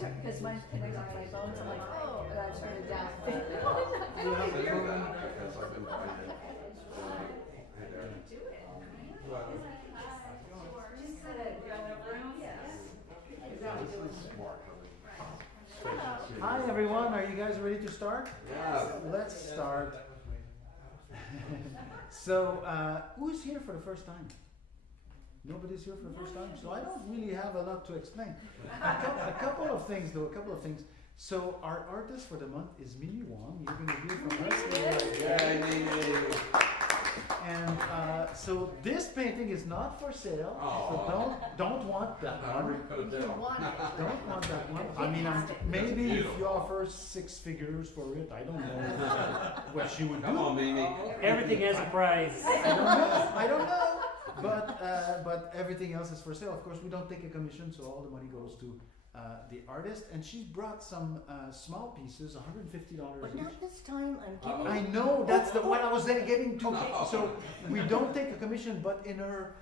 because when it connects to my phone, I'm like, oh, I gotta turn it down. I You don't have hear a it. phone? Just kind of grab a room. This is smart. Hi everyone, are you guys ready to start? Yeah. Let's start. So, who's here for the first time? Nobody's here for the first time, so I don't really have a lot to explain. A couple of things though, a couple of things. So our artist for the month is Mimi Wong. You're going to hear from her. And so this painting is not for sale. So don't want that one. You want it. Don't want that one. I mean, maybe if you offer 6 figures for it, I don't know what she would do. Come on, Mimi. Everything has a price. I don't know. But everything else is for sale. Of course, we don't take a commission, so all the money goes to the artist. And she brought some small pieces, $150 But each. not this time, I'm giving I know, that's the what I was getting to. So we don't take a commission, but in her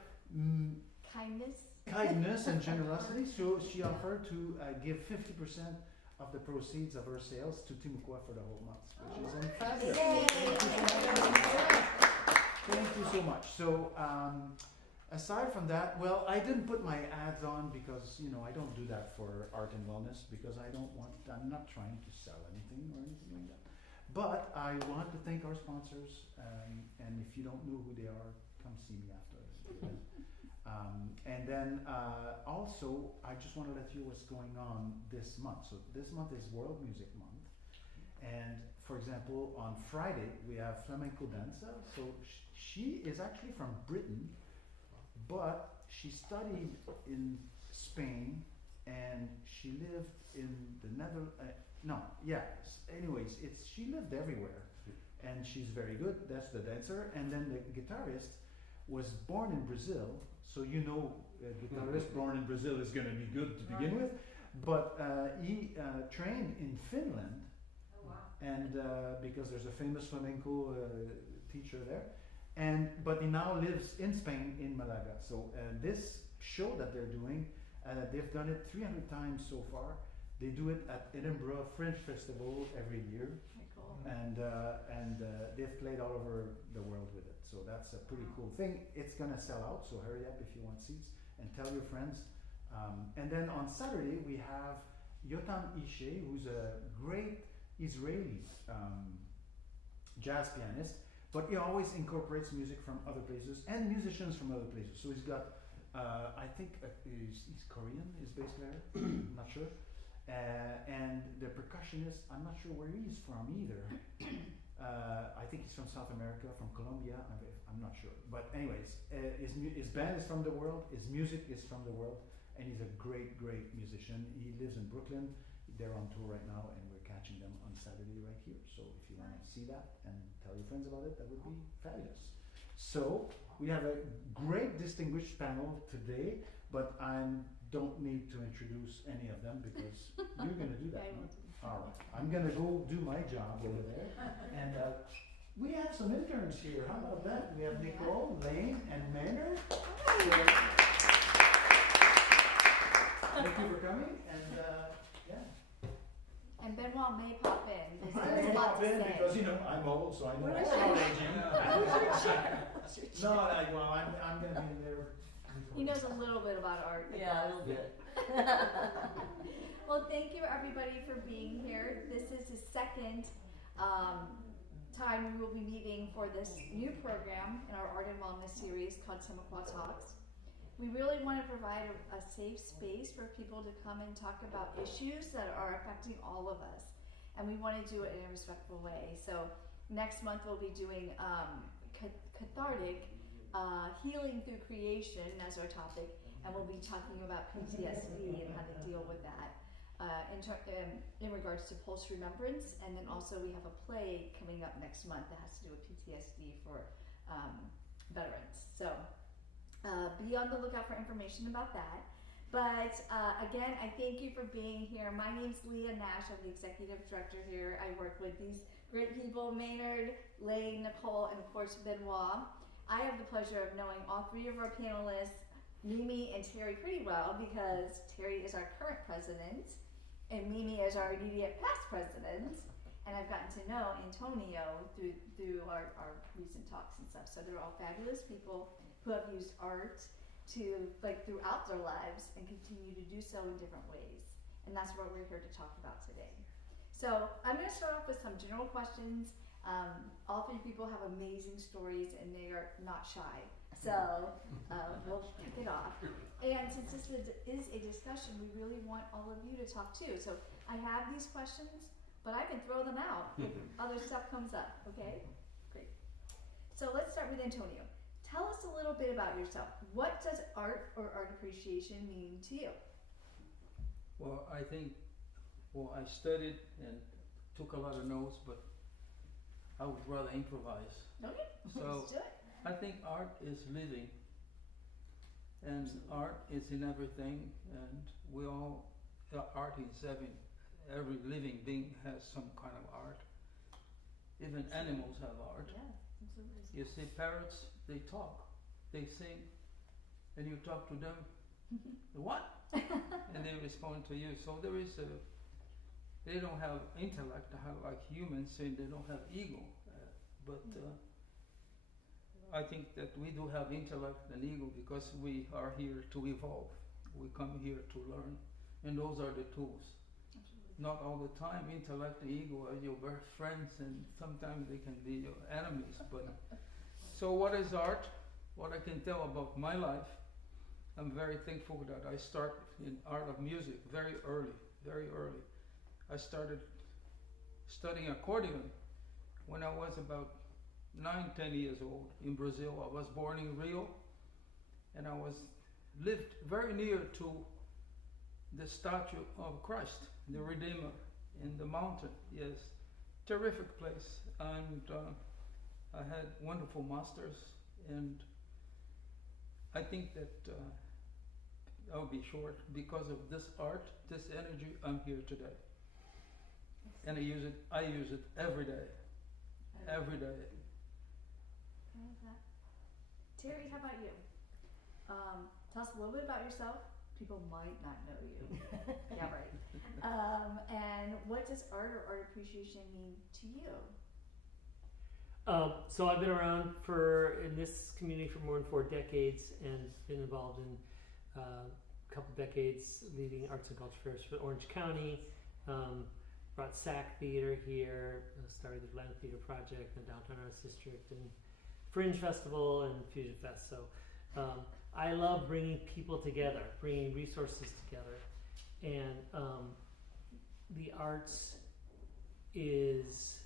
kindness and generosity, so she offered to give 50% of the proceeds of her sales to Timucua for the whole month, which is fabulous. Thank you so much. So aside from that, well, I didn't put my ads on because, you know, I don't do that for art and wellness because I'm not trying to sell anything or anything like that. But I want to thank our sponsors, and if you don't know who they are, come see me after. And then also, I just want to let you know what's going on this month. So this month is World Music Month. And for example, on Friday, we have Flamenco Danza. So she is actually from Britain, but she studied in Spain and she lived in the Netherlands. Anyways, she lived everywhere and she's very good. That's the dancer. And then the guitarist was born in Brazil. So you know, a guitarist born in Brazil is going to be good to begin with. But he trained in Finland. And because there's a famous flamenco teacher there, but he now lives in Spain, in Malaga. So this show that they're doing, they've done it 300 times so far. They do it at Edinburgh Fringe Festival every year, and they've played all over the world with it. So that's a pretty cool thing. It's gonna sell out, so hurry up if you want seats, and tell your friends. And then on Saturday we have Yotam Ishe, who's a great Israeli jazz pianist, but he always incorporates music from other places and musicians from other places. So he's got, I think he's Korean, he's based there, not sure. And the percussionist, I'm not sure where he's from either. I think he's from South America, from Colombia, I'm not sure. But anyways, his band is from the world, his music is from the world, and he's a great, great musician. He lives in Brooklyn. They're on tour right now, and we're catching them on Saturday right here. So if you want to see that and tell your friends about it, that would be fabulous. So we have a great distinguished panel today, but I don't need to introduce any of them because you're going to do that. All right, I'm going to go do my job over there. And we have some interns here. How about that? We have Nicole, Lane, and Maynard. Thank you for coming. And yeah. And Benoit may pop in. I may pop in because, you know, I'm old, so I know I'm aging. No, I'm going to be there. He knows a little bit about art. Yeah, a little bit. Well, thank you everybody for being here. This is the second time we will be meeting for this new program in our Art and Wellness series called Timucua Talks. We really want to provide a safe space for people to come and talk about issues that are affecting all of us. And we want to do it in a respectful way. So next month we'll be doing cathartic healing through creation as our topic. And we'll be talking about PTSD and how to deal with that in regards to pulse remembrance. And then also we have a play coming up next month that has to do with PTSD for veterans. So be on the lookout for information about that. But again, I thank you for being here. My name's Leah Nash. I'm the executive director here. I work with these great people, Maynard, Lane, Nicole, and of course Benoit. I have the pleasure of knowing all three of our panelists, Mimi and Terry, pretty well because Terry is our current president and Mimi is our immediate past president. And I've gotten to know Antonio through our recent talks and stuff. So they're all fabulous people who have used art to throughout their lives and continue to do so in different ways. And that's what we're here to talk about today. So I'm going to start off with some general questions. All three people have amazing stories and they are not shy. So we'll kick it off. And since this is a discussion, we really want all of you to talk too. So I have these questions, but I can throw them out if other stuff comes up, okay? Great. So let's start with Antonio. Tell us a little bit about yourself. What does art or art appreciation mean to you? Well, I studied and took a lot of notes, but I would rather improvise. Okay, So let's do it. I think art is living, and art is in everything, and art is every living being has some kind of art. Even animals have art. Yeah, absolutely. You see parrots, they talk, they sing, and you talk to them, what? And they respond to you. So they don't have intellect like humans, and they don't have ego. But I think that we do have intellect and ego because we are here to evolve. We come here to learn, and those are the tools. Absolutely. Not all the time, intellect and ego are your best friends, and sometimes they can be your enemies. But so, what is art? What I can tell about my life, I'm very thankful that I started in art of music very early, very early. I started studying accordion when I was about 9-10 years old in Brazil. I was born in Rio, and I lived very near to the statue of Christ, the Redeemer, in the mountain. Yes, terrific place, and I had wonderful masters, and I think that I'll be short because of this art, this energy. I'm here today, and I use it every day, every day. I love that. Terry, how about you? Tell us a little bit about yourself. People might not know you. Yeah, right. And what does art or art appreciation mean to you? So I've been around in this community for more than 4 decades and been involved in a couple decades leading arts and culture fairs for Orange County. Brought SAC Theater here, started the Atlanta Theater Project, and Downtown Arts District, and Fringe Festival, and Fusion Fest. So I love bringing people together, bringing resources together, and the arts is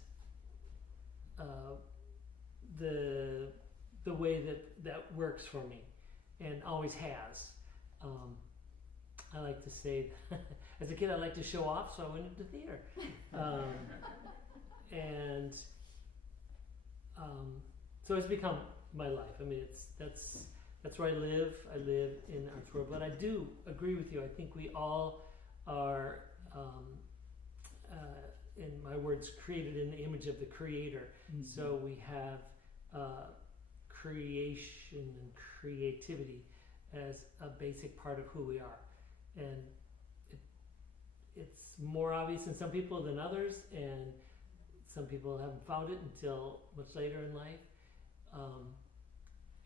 the way that works for me, and always has. I like to say, as a kid, I liked to show off, so I went into theater, and so it's become my life. I mean, that's where I live. I live in the arts world, but I do agree with you. I think we all are, in my words, created in the image of the Creator. Mm-hmm. So we have creation and creativity as a basic part of who we are, and it's more obvious in some people than others, and some people haven't found it until much later in life.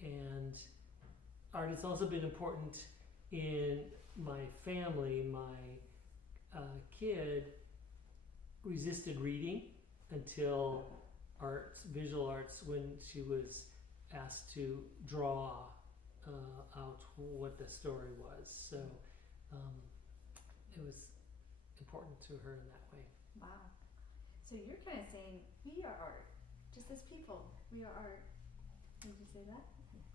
And art has also been important in my family. My kid resisted reading until visual arts, when she was asked to draw out what the story was. So it was important to her in that way. Wow. So you're kind of saying we are art, just as people. We are art. Did you say that?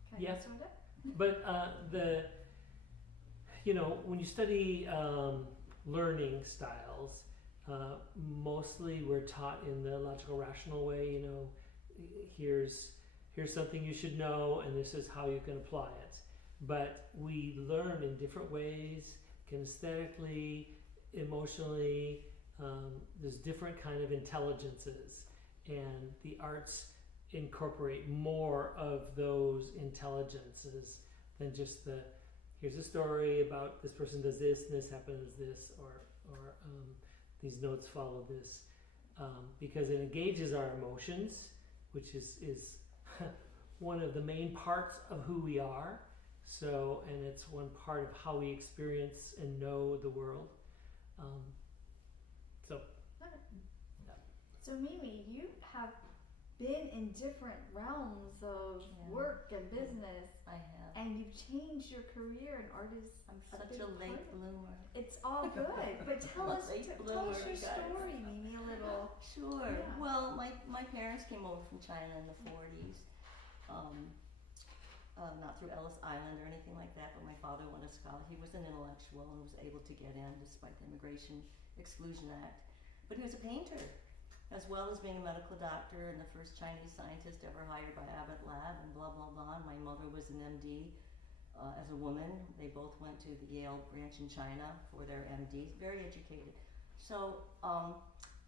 Kind Yes. Sort of? But when you study learning styles, mostly we're taught in the logical, rational way. Here's something you should know, and this is how you can apply it. But we learn in different ways, kinesthetically, emotionally. There's different kind of intelligences, and the arts incorporate more of those intelligences than just here's a story about this person does this and this happens this, or these notes follow this, because it engages our emotions, which is one of the main parts of who we are. So, and it's one part of how we experience and know the world. So Mimi, you have been in different realms of Yeah. work and business, I have. and you've changed your career, and art is I'm a such big a part late of it. bloomer. It's all good, but tell us, Late tell bloomer, us your you guys. story, Mimi, a little. Sure. Yeah. Well, my parents came over from China in the 40s. Not through Ellis Island or anything like that, but my father won a scholar. He was an intellectual and was able to get in despite the Immigration Exclusion Act. But he was a painter, as well as being a medical doctor and the first Chinese scientist ever hired by Abbott Lab and blah, blah, blah. And my mother was an MD as a woman. They both went to the Yale branch in China for their MD, very educated. So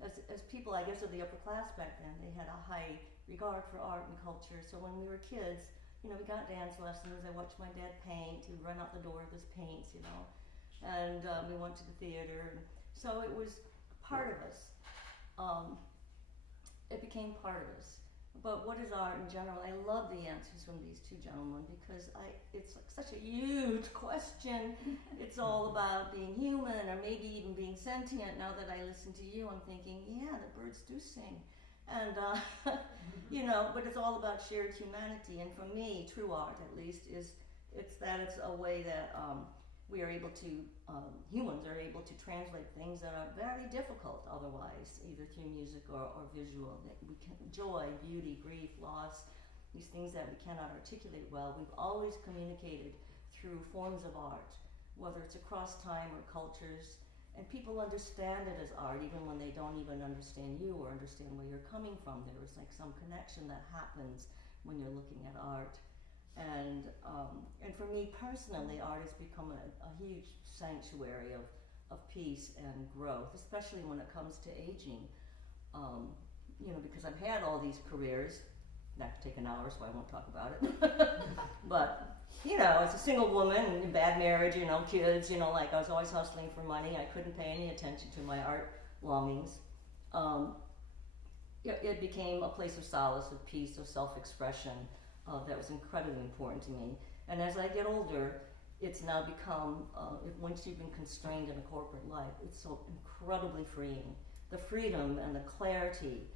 as people, I guess, of the upper class back then, they had a high regard for art and culture. So when we were kids, we got dance lessons. I watched my dad paint. He'd run out the door with his paints, and we went to the theater. So it was part of us. It became part of us. But what is art in general? I love the answers from these two gentlemen because it's like such a huge question. It's all about being human or maybe even being sentient. Now that I listen to you, I'm thinking, yeah, the birds do sing. And, but it's all about shared humanity. And for me, true art, at least, it's a way that we are able to, humans are able to translate things that are very difficult otherwise, either through music or visual. That we can, joy, beauty, grief, loss, these things that we cannot articulate well, we've always communicated through forms of art, whether it's across time or cultures. And people understand it as art even when they don't even understand you or understand where you're coming from. There is like some connection that happens when you're looking at art. And for me personally, art has become a huge sanctuary of peace and growth, especially when it comes to aging. Because I've had all these careers. That could take an hour, so I won't talk about it. But as a single woman in a bad marriage, kids, like I was always hustling for money. I couldn't pay any attention to my art longings. It became a place of solace, of peace, of self-expression that was incredibly important to me. And as I get older, it's now become, once you've been constrained in a corporate life, it's so incredibly freeing. The freedom and the clarity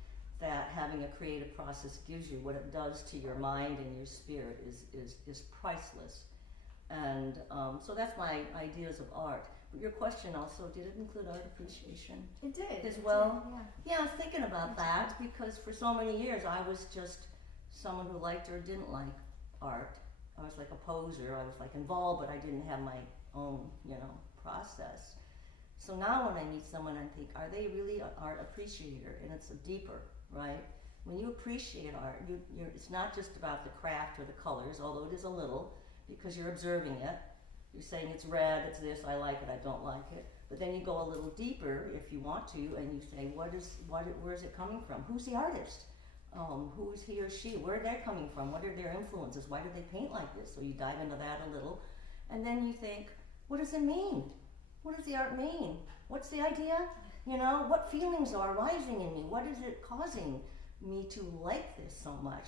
that having a creative process gives you, what it does to your mind and your spirit is priceless. And so that's my ideas of art. But your question also, did it include art appreciation? It did. As well? Yeah. Yeah, I was thinking about that because for so many years I was just someone who liked or didn't like art. I was like a poser. I was like involved, but I didn't have my own, process. So now when I meet someone, I think, are they really an art appreciator? And it's deeper, right? When you appreciate art, it's not just about the craft or the colors, although it is a little, because you're observing it. You're saying it's red, it's this, I like it, I don't like it. But then you go a little deeper if you want to, and you say, where is it coming from? Who's the artist? Who is he or she? Where are they coming from? What are their influences? Why do they paint like this? So you dive into that a little, and then you think, what does it mean? What does the art mean? What's the idea? What feelings are arising in me? What is it causing me to like this so much?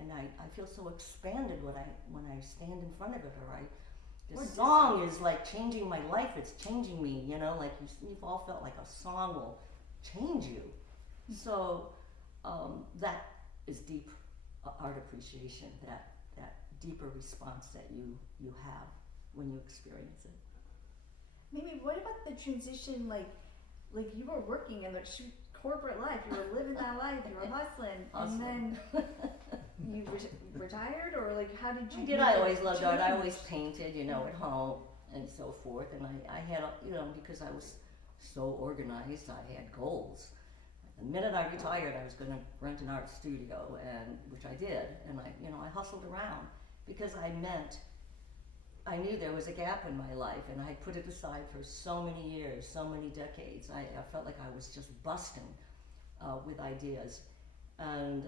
And I feel so expanded when I stand in front of it, or this song is like changing my life. It's changing me, like you've all felt like a song will change you. So that is deep art appreciation, that deeper response that you have when you experience it. Maybe what about the transition, like you were working in the corporate life, you were living that life, you were hustling, and then you retired, or like how did you? I always loved art. I always painted, at home and so forth. And I had, because I was so organized, I had goals. The minute I retired, I was going to rent an art studio, and which I did. And I hustled around because I knew there was a gap in my life, and I had put it aside for so many years, so many decades. I felt like I was just busting with ideas. And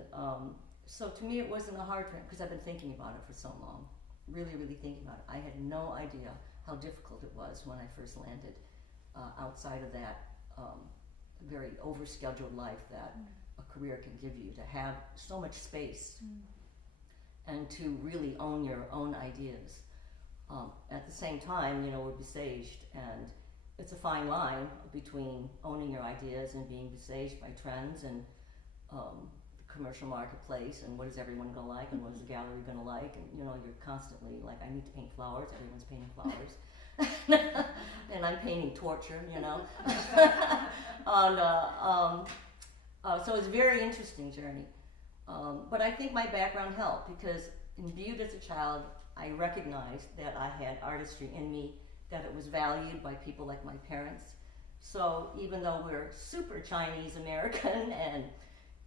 so to me, it wasn't a hard trip because I've been thinking about it for so long, really, really thinking about it. I had no idea how difficult it was when I first landed. outside of that very overscheduled life that a career can give you, to have so much space and to really own your own ideas. At the same time, you know, we're besieged, and it's a fine line between owning your ideas and being besieged by trends and the commercial marketplace, and what is everyone going to like, and what is the gallery going to like, and you know, you're constantly like, I need to paint flowers, everyone's painting flowers. And I'm painting torture, you know. And, so it's a very interesting journey. But I think my background helped, because imbued as a child, I recognized that I had artistry in me, that it was valued by people like my parents. So even though we're super Chinese American and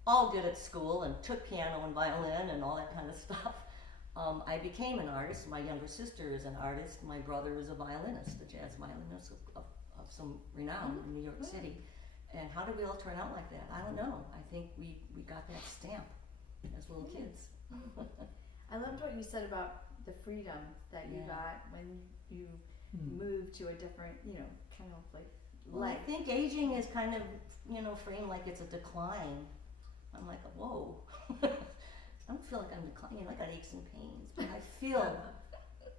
all good at school and took piano and violin and all that kind of stuff, I became an artist. My younger sister is an artist. My brother is a violinist, a jazz violinist of some renown in New York City. And how did we all turn out like that? I don't know. I think we got that stamp as little kids. I loved what you said about the freedom that you got when you moved to a different, you know, kind of like Well, I think aging is kind of, you know, framed like it's a decline. I'm like, whoa. I don't feel like I'm declining. I got aches and pains, but I feel,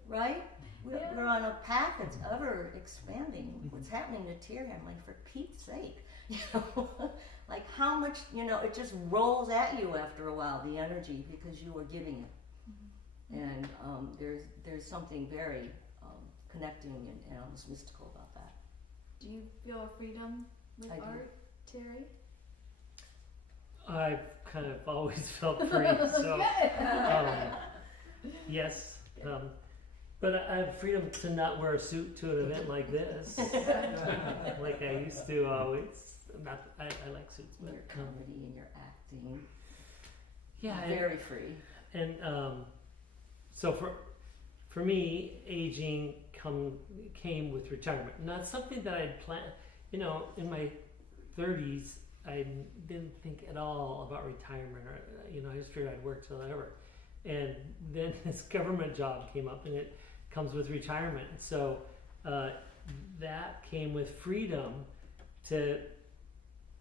right? We're on a path that's ever expanding. What's happening to Tierham? Like, for Pete's sake, you know, like how much, you know, it just rolls at you after a while, the energy, because you were giving it. And there's something very connecting and almost mystical about that. Do you feel a freedom with I do. art, Terry? I've kind of always felt free, so yes. But I have freedom to not wear a suit to an event like this, like I used to always. I like suits, but Your comedy and your acting. yeah, Very free. and so for me, aging came with retirement. Not something that I'd planned. You know, in my 30s, I didn't think at all about retirement, or you know, I just figured I'd work till ever. And then this government job came up, and it comes with retirement. So that came with freedom to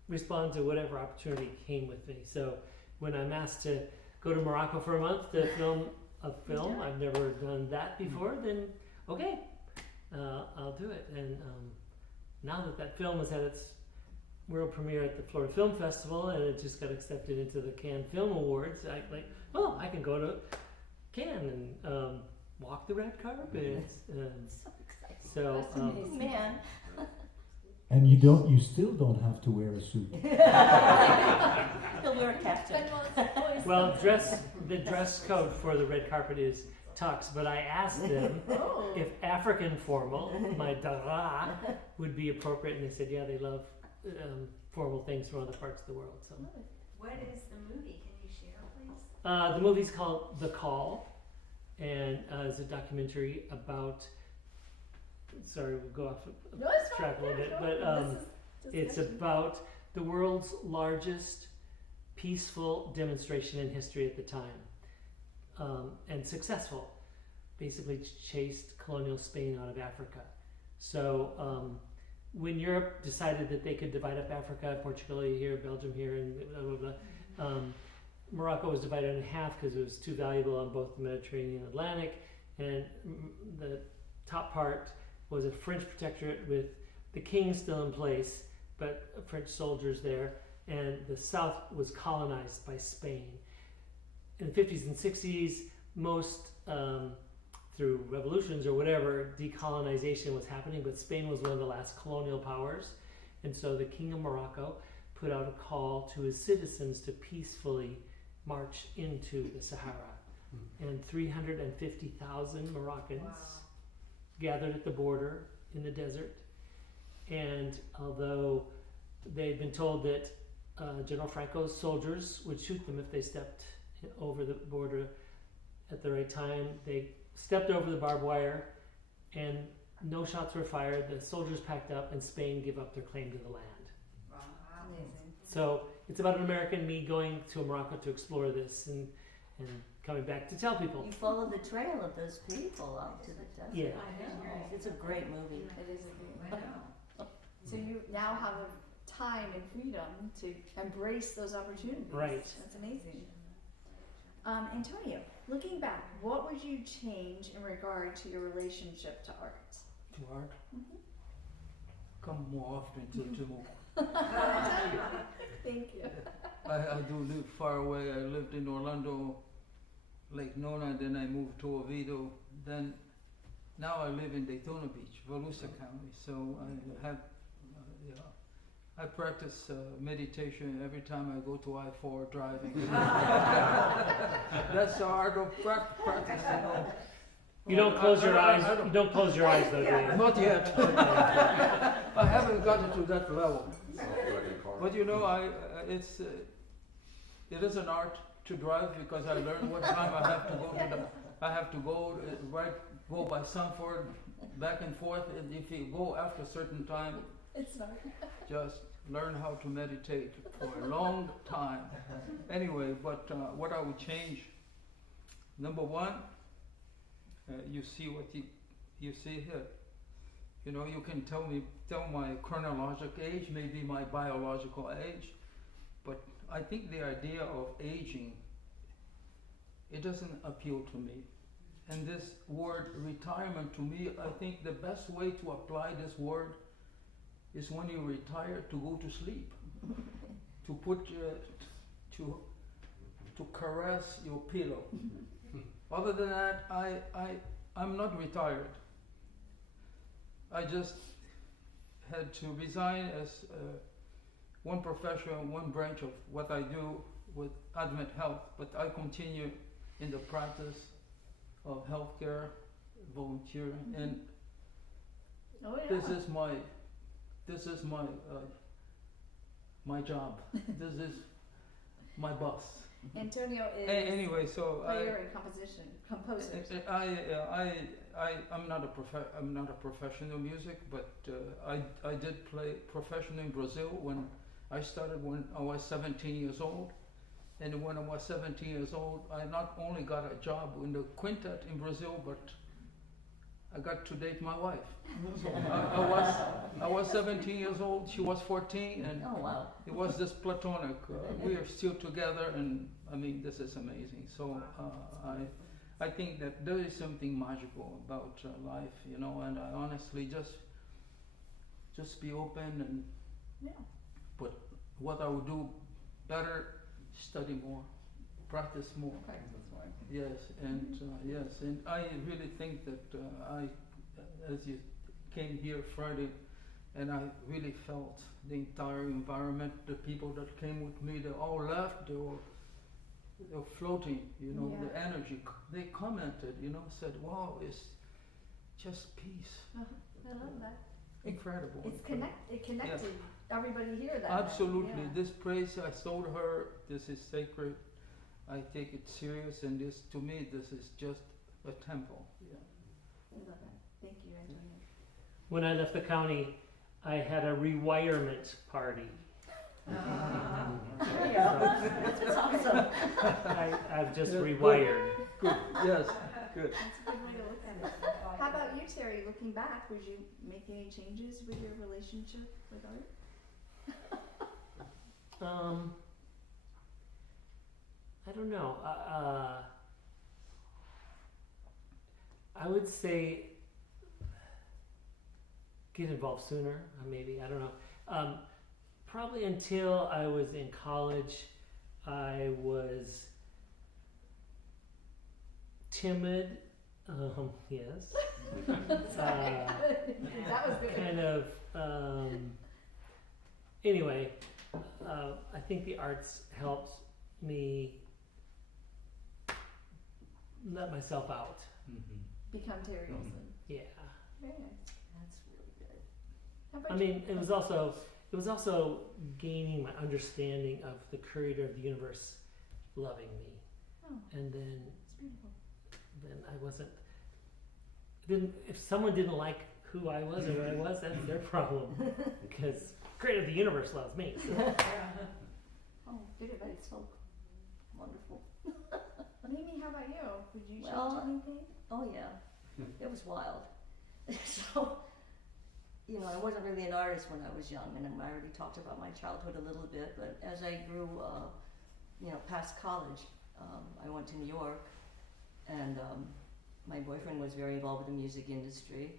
respond to whatever opportunity came with me. So when I'm asked to go to Morocco for a month to film a film, I've never done that before, then okay, I'll do it. And now that film has had its world premiere at the Florida Film Festival, and it just got accepted into the Cannes Film Awards, I can go to Cannes and walk the red carpet. So exciting. So Man. And you still don't have to wear a suit. Still wear a captain. well, the dress code for the red carpet is tux, but I asked them if African formal, my dara, would be appropriate, and they said, yeah, they love formal things from other parts of the world. So, What is the movie? Can you share, please? the movie's called The Call, and it's a documentary about. Sorry, we'll go off track a little bit, but it's about the world's largest peaceful demonstration in history at the time, and successful. Basically, chased colonial Spain out of Africa. So when Europe decided that they could divide up Africa, Portugal here, Belgium here, and blah blah blah, Morocco was divided in half because it was too valuable on both the Mediterranean and Atlantic, and the top part was a French protectorate with the king still in place, but French soldiers there, and the south was colonized by Spain. In the 50s and 60s, most through revolutions or whatever, decolonization was happening, but Spain was one of the last colonial powers, and so the King of Morocco put out a call to his citizens to peacefully march into the Sahara, and 350,000 Moroccans gathered at the border in the desert. And although they'd been told that General Franco's soldiers would shoot them if they stepped over the border at the right time, they stepped over the barbed wire and no shots were fired. The soldiers packed up and Spain gave up their claim to the land. Wow. Amazing. So it's about an American, me going to Morocco to explore this and coming back to tell people. You follow the trail of those people out to the desert. Yeah. I know. It's a great movie. It is a great I know. So you now have the time and freedom to embrace those opportunities. Right. That's amazing. Antonio, looking back, what would you change in regard to your relationship to art? To art. Mhm. Come more often to Timucua. Thank you. I do live far away. I lived in Orlando, Lake Nona, then I moved to Oviedo. Then now I live in Daytona Beach, Volusia County. So I have, I practice meditation every time I go to I-4 driving. That's the art of practice, you know. You don't close your eyes. I don't- You don't close your eyes, though, do you? Not yet. I haven't gotten to that level. But you know, it is an art to drive because I learned what time I have to go to I have to go go by Sanford, back and forth. And if you go after a certain time, It's not. just learn how to meditate for a long time. Anyway, but what I would change, number one, you see what you see here. You know, you can tell my chronological age, maybe my biological age, but I think the idea of aging, it doesn't appeal to me. And this word retirement, to me, I think the best way to apply this word is when you retire to go to sleep, to put to caress your pillow. Other than that, I'm not retired. I just had to resign as one profession, one branch of what I do with Advent Health, but I continue in the practice of healthcare, volunteering, and Oh yeah. this is my my job. This is my boss. Antonio is Anyway, so player and composer. I'm not a professional music, but I did play professional in Brazil when I started when I was 17 years old. And when I was 17 years old, I not only got a job in the quintet in Brazil, but I got to date my wife. So I was 17 years old, she was 14, and Oh wow. it was this platonic. We are still together, and I mean, this is amazing. So I think that there is something magical about life, you know, and I honestly just be open and Yeah. but what I would do better, study more, practice more. Practice more. Yes, and yes, and I really think that as you came here Friday, and I really felt the entire environment, the people that came with me, they all left, they were floating, you know, the Yeah. energy. They commented, you know, said, wow, it's just peace. I love that. Incredible. It connected everybody here that Absolutely. night. This praise, I told her, this is sacred. I take it serious, and this, to me, this is just a temple. Yeah. I love that. Thank you, Antonio. When I left the county, I had a rewirement party. There you go. That's awesome. I've just Yeah, rewired. Good. Yes. Good. That's a good way to look at it. How about you, Terry? Looking back, would you make any changes with your relationship with art? I don't know. I would say get involved sooner. Maybe, I don't know. Probably until I was in college, I was timid. Yes. That was good. Kind of. Anyway, I think the arts helped me let myself out. Become Terry Olson. Yeah. Very nice. That's really good. How about I mean, it was also gaining my understanding of the creator of the universe loving me, Oh, and then it's beautiful. if someone didn't like who I was or what I was, that's their problem, because creator of the universe loves me. So. Oh, good advice. That's so wonderful. Mimi, how about you? Would you Well, change anything? Oh yeah, it was wild. So you know, I wasn't really an artist when I was young, and I already talked about my childhood a little bit, but as I grew, you know, past college, I went to New York, and my boyfriend was very involved with the music industry.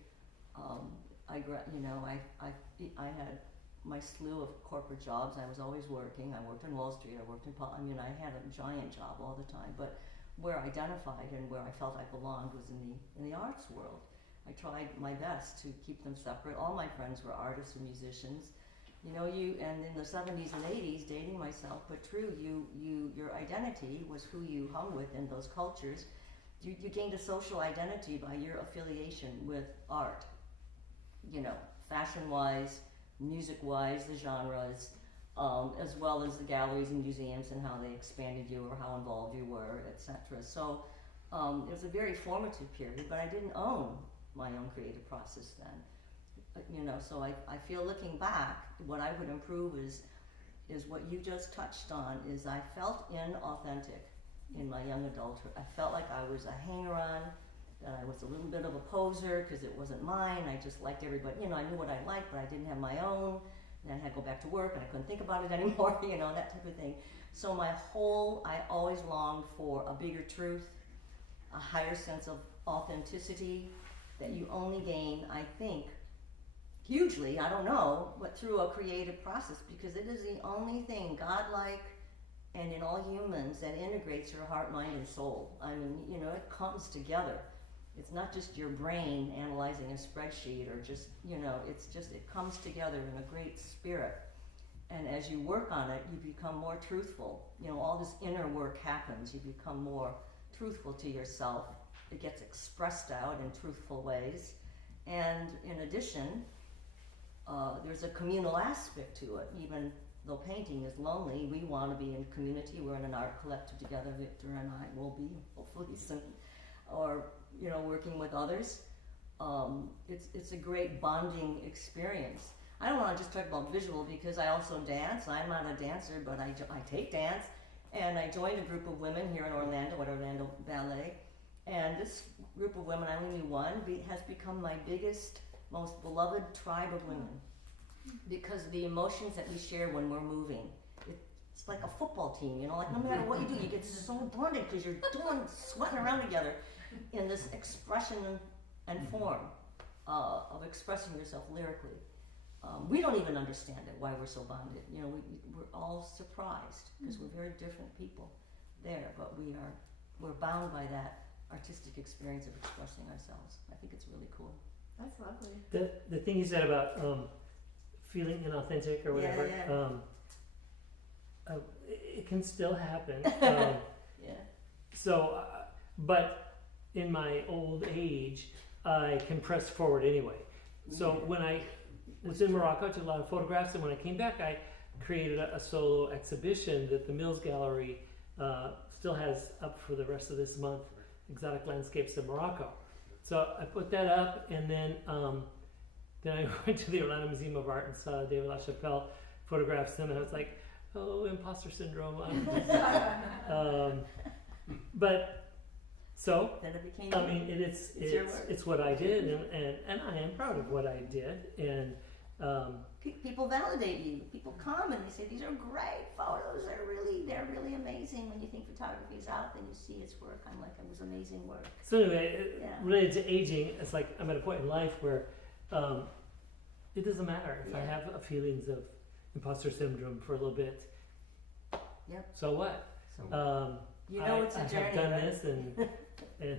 You know, I had my slew of corporate jobs. I was always working. I worked on Wall Street. I worked I mean, I had a giant job all the time, but where I identified and where I felt I belonged was in the arts world. I tried my best to keep them separate. All my friends were artists and musicians. You know, and in the 70s and 80s, dating myself, but true, your identity was who you hung with in those cultures. You gained a social identity by your affiliation with art. You know, fashion-wise, music-wise, the genres, as well as the galleries and museums and how they expanded you or how involved you were, etc. So it was a very formative period, but I didn't own my own creative process then. You know, so I feel looking back, what I would improve is what you just touched on, is I felt inauthentic in my young adulthood. I felt like I was a hanger-on, that I was a little bit of a poser because it wasn't mine. I just liked everybody, you know, I knew what I liked, but I didn't have my own. And I had to go back to work and I couldn't think about it anymore, you know, that type of thing. So I always longed for a bigger truth, a higher sense of authenticity that you only gain, I think, hugely, I don't know, but through a creative process, because it is the only thing godlike and in all humans that integrates your heart, mind, and soul. I mean, you know, it comes together. It's not just your brain analyzing a spreadsheet or just, you know, it comes together in a great spirit. And as you work on it, you become more truthful. You know, all this inner work happens. You become more truthful to yourself. It gets expressed out in truthful ways. And in addition, there's a communal aspect to it. Even though painting is lonely, we want to be in community. We're in an art collective together. Victor and I will be, hopefully soon. Or, you know, working with others. It's a great bonding experience. I don't want to just talk about visual because I also dance. I'm not a dancer, but I take dance. And I joined a group of women here in Orlando at Orlando Ballet. And this group of women, I only knew one, has become my biggest, most beloved tribe of women because of the emotions that we share when we're moving. It's like a football team, you know, like no matter what you do, you get so bonded because you're sweating around together in this expression and form of expressing yourself lyrically. We don't even understand it, why we're so bonded. You know, we're all surprised because we're very different people there, but we're bound by that artistic experience of expressing ourselves. I think it's really cool. That's lovely. The thing you said about feeling inauthentic or whatever, it can still happen. So, but in my old age, I can press forward anyway. So when I was in Morocco, I took a lot of photographs, and when I came back, I created a solo exhibition that the Mills Gallery still has up for the rest of this month, Exotic Landscapes of Morocco. So I put that up, and then I went to the Orlando Museum of Art and saw David LaChapelle photographs, and I was like, oh, imposter syndrome. But so, Then it became I mean, it's what I did, and I am proud of what I did, and people validate you. People come and they say these are great photos. They're really amazing. When you think photography is out, then you see its work. I'm like, it was amazing work. so anyway, related to aging, it's like I'm at a point in life where it doesn't matter if I have feelings of imposter syndrome for a little bit. Yep. So what? You know, it's a journey. I have done right? this, and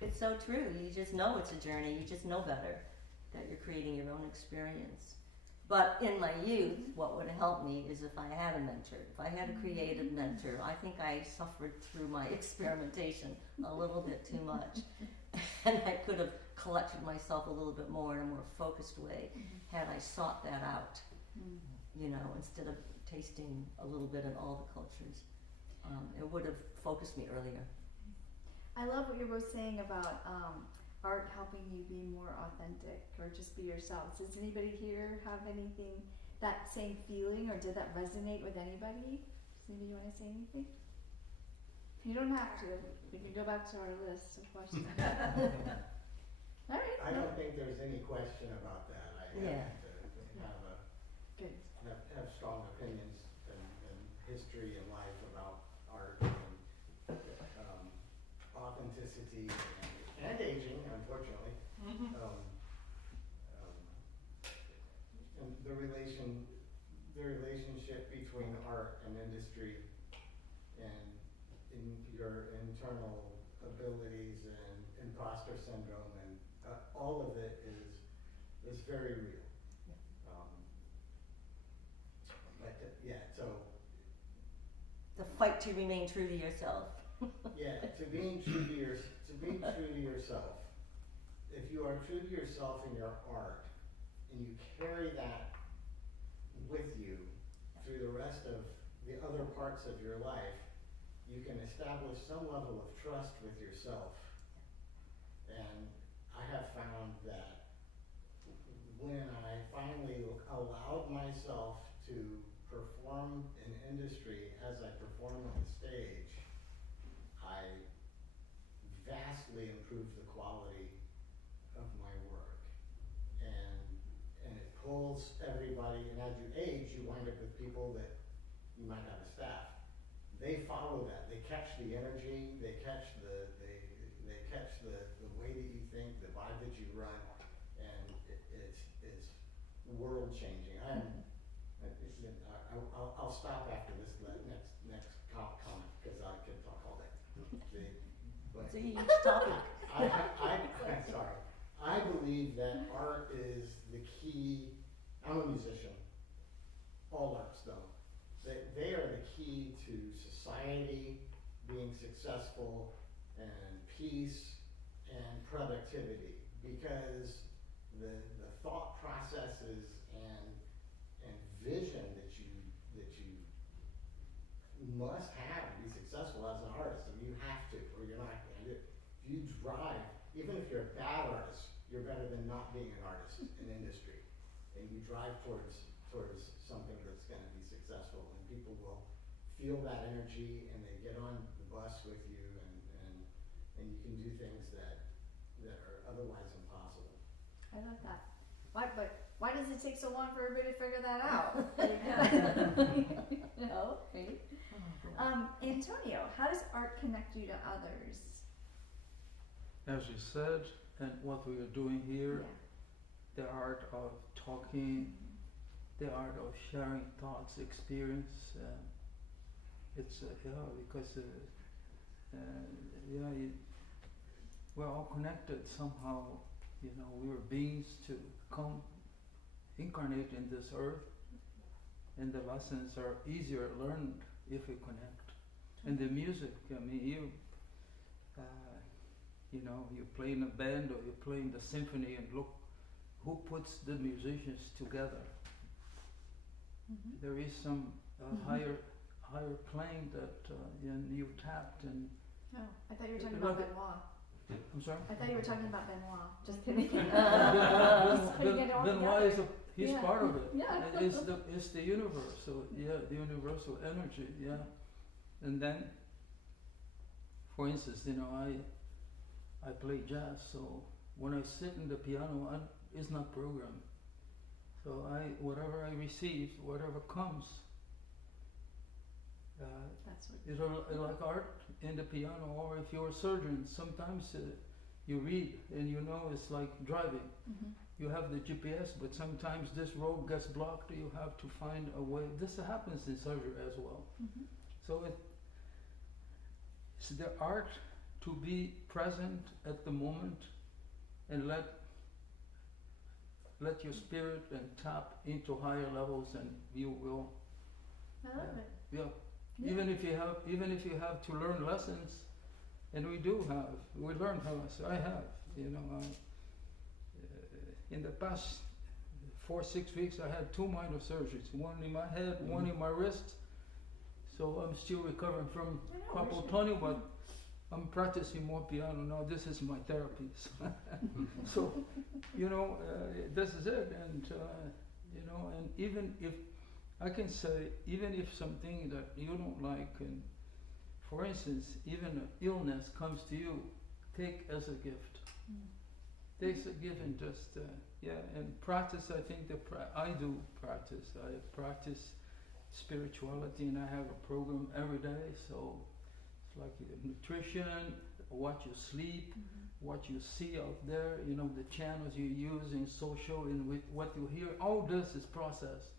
It's so true. You just know it's a journey. You just know better that you're creating your own experience. But in my youth, what would help me is if I had a mentor. If I had a creative mentor, I think I suffered through my experimentation a little bit too much. And I could have collected myself a little bit more in a more focused way had I sought that out, you know, instead of tasting a little bit in all the cultures. It would have focused me earlier. I love what you were saying about art helping you be more authentic or just be yourselves. Does anybody here have anything, that same feeling, or did that resonate with anybody? Does anybody want to say anything? You don't have to. We can go back to our list of questions. All right. I don't think there's any question about that. I Yeah. To have a Good. have strong opinions and history in life about art and authenticity and aging, unfortunately. And the relationship between art and industry and in your internal abilities and imposter syndrome and all of it is very real. So The fight to remain true to yourself. yeah, to being true to yourself. If you are true to yourself in your art and you carry that with you through the rest of the other parts of your life, you can establish some level of trust with yourself. And I have found that when I finally allowed myself to perform in industry as I perform on the stage, I vastly improved the quality of my work. And it pulls everybody, and as you age, you wind up with people that you might have a staff. They follow that. They catch the energy. They catch the way that you think, the vibe that you run, and it's world changing. I'll stop after this next comment because I could talk all day. It's a huge topic. I'm sorry. I believe that art is the key. I'm a musician. All arts, though. They are the key to society being successful and peace and productivity, because the thought processes and vision that you must have to be successful as an artist. I mean, you have to, or you're not going to do it. If you drive, even if you're a bad artist, you're better than not being an artist in industry. And you drive towards something that's going to be successful, and people will feel that energy, and they get on the bus with you, and you can do things that are otherwise impossible. I love that. Why does it take so long for everybody to figure that out? No, right? Antonio, how does art connect you to others? As you said, and what we are doing here, the art of talking, the art of sharing thoughts, experience. It's because we're all connected somehow. You know, we were beings to come incarnate in this earth, and the lessons are easier learned if we connect. And the music, I mean, you play in a band or you play in the symphony, and look who puts the musicians together. Mm-hmm. There is some higher plane that you tapped, and Oh, I thought you were talking about Benoit. I'm sorry. I thought you were talking about Benoit. Just kidding. Benoit is he's Yeah. part of it. Yeah. It's the universe. So the universal energy. Yeah, and then, for instance, I play jazz. So when I sit in the piano, it's not programmed. So whatever I receive, whatever comes. That's what. It's like art in the piano, or if you're a surgeon, sometimes you read and it's like driving. Mm-hmm. You have the GPS, but sometimes this road gets blocked. You have to find a way. This happens in surgery as well. Mm-hmm. So it's the art to be present at the moment and let your spirit and tap into higher levels, and you will. I love it. Yeah. Yeah. Even if you have to learn lessons, and we learn lessons. I have, in the past 4-6 weeks, I had 2 minor surgeries, one in my head, one in my wrist. So I'm still recovering from carpal tunnel, but I'm practicing more piano now. This is my therapy. So, this is it, and and even if I can say, even if something that you don't like, and for instance, even an illness comes to you, take as a gift. There's a given, just and practice. I think I do practice. I practice spirituality, and I have a program every day. So it's like nutrition, what you sleep, what you see out there. You know, the channels you use in social, in what you hear. All this is processed.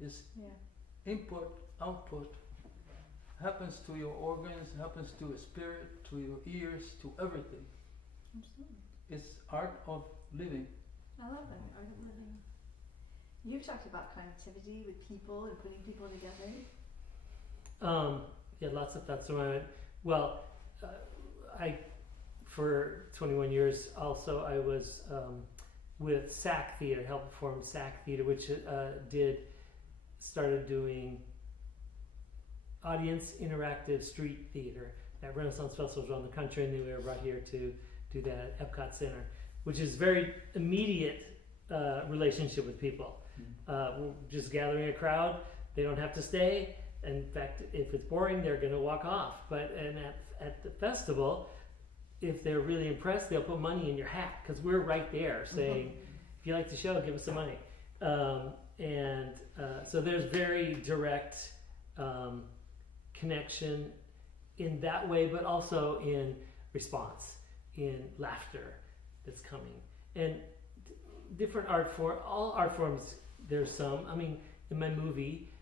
It's input, output. Happens to your organs, happens to your spirit, to your ears, to everything. Absolutely. It's art of living. I love that, art of living. You've talked about connectivity with people and putting people together. Yeah, lots of thoughts around it. Well, I, for 21 years also, I was with SAC Theater, helped form SAC Theater, which started doing audience interactive street theater at Renaissance festivals around the country, and then we were brought here to do that at Epcot Center, which is very immediate relationship with people. We're just gathering a crowd. They don't have to stay. In fact, if it's boring, they're going to walk off. And at the festival, if they're really impressed, they'll put money in your hat, because we're right there saying, if you like the show, give us some money. So there's very direct connection in that way, but also in response, in laughter that's coming. And different all art forms, there's some. I mean, in my movie,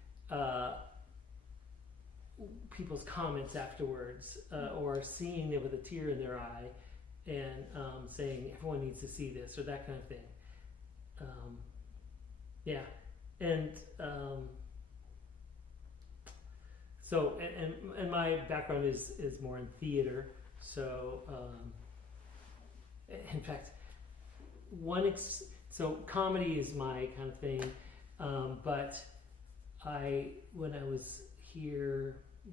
people's comments afterwards, or seeing it with a tear in their eye and saying, everyone needs to see this, or that kind of thing. So my background is more in theater. So in fact, so comedy is my kind of thing. But when I was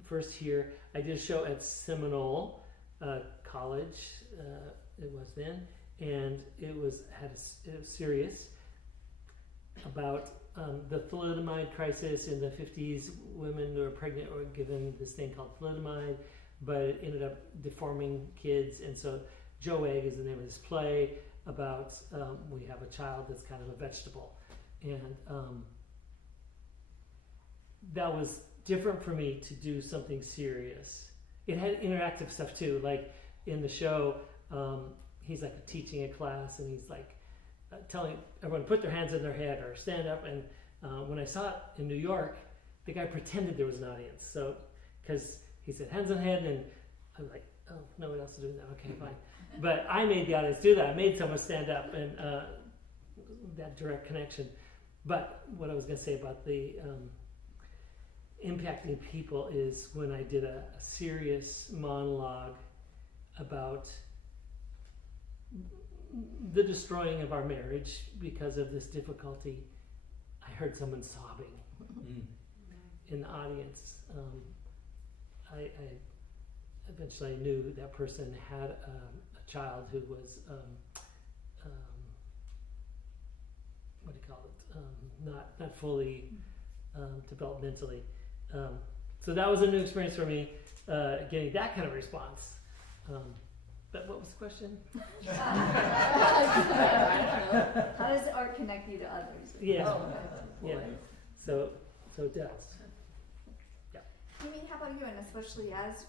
first here, I did a show at Seminole College. It was then, and it was serious about the thalidomide crisis in the 50s. Women who were pregnant were given this thing called thalidomide, but it ended up deforming kids. And so Joe Egg is the name of this play about we have a child that's kind of a vegetable. And that was different for me to do something serious. It had interactive stuff too. Like in the show, he's like teaching a class, and he's like telling everyone put their hands in their head or stand up. And when I saw it in New York, the guy pretended there was an audience. So, because he said hands on head, and I'm like, oh, no one else is doing that. Okay, fine. But I made the audience do that. I made someone stand up, and that direct connection. But what I was going to say about the impacting people is when I did a serious monologue about the destroying of our marriage because of this difficulty. I heard someone sobbing in the audience. I eventually knew that person had a child who was what do you call it? Not fully developmentally. So that was a new experience for me, getting that kind of response. But what was the question? How does art connect you to others? Yeah. So it does. I mean, how about you? And especially as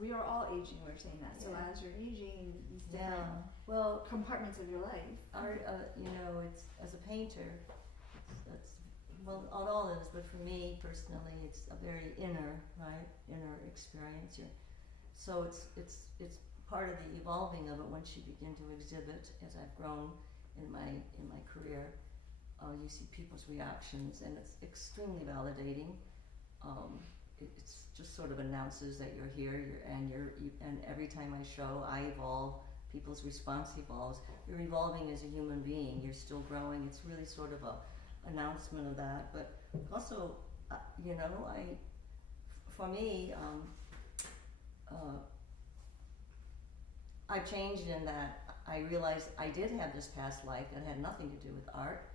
we are all aging, we're saying that. So as you're aging, these different compartments of your life. Art, it's as a painter, it all is, but for me personally, it's a very inner experience. So it's part of the evolving of it. Once you begin to exhibit, as I've grown in my career, you see people's reactions, and it's extremely validating. It's just sort of announces that you're here, and every time I show, I evolve. People's response evolves. You're evolving as a human being. You're still growing. It's really sort of a announcement of that. But also, for me, I've changed in that I realized I did have this past life that had nothing to do with art.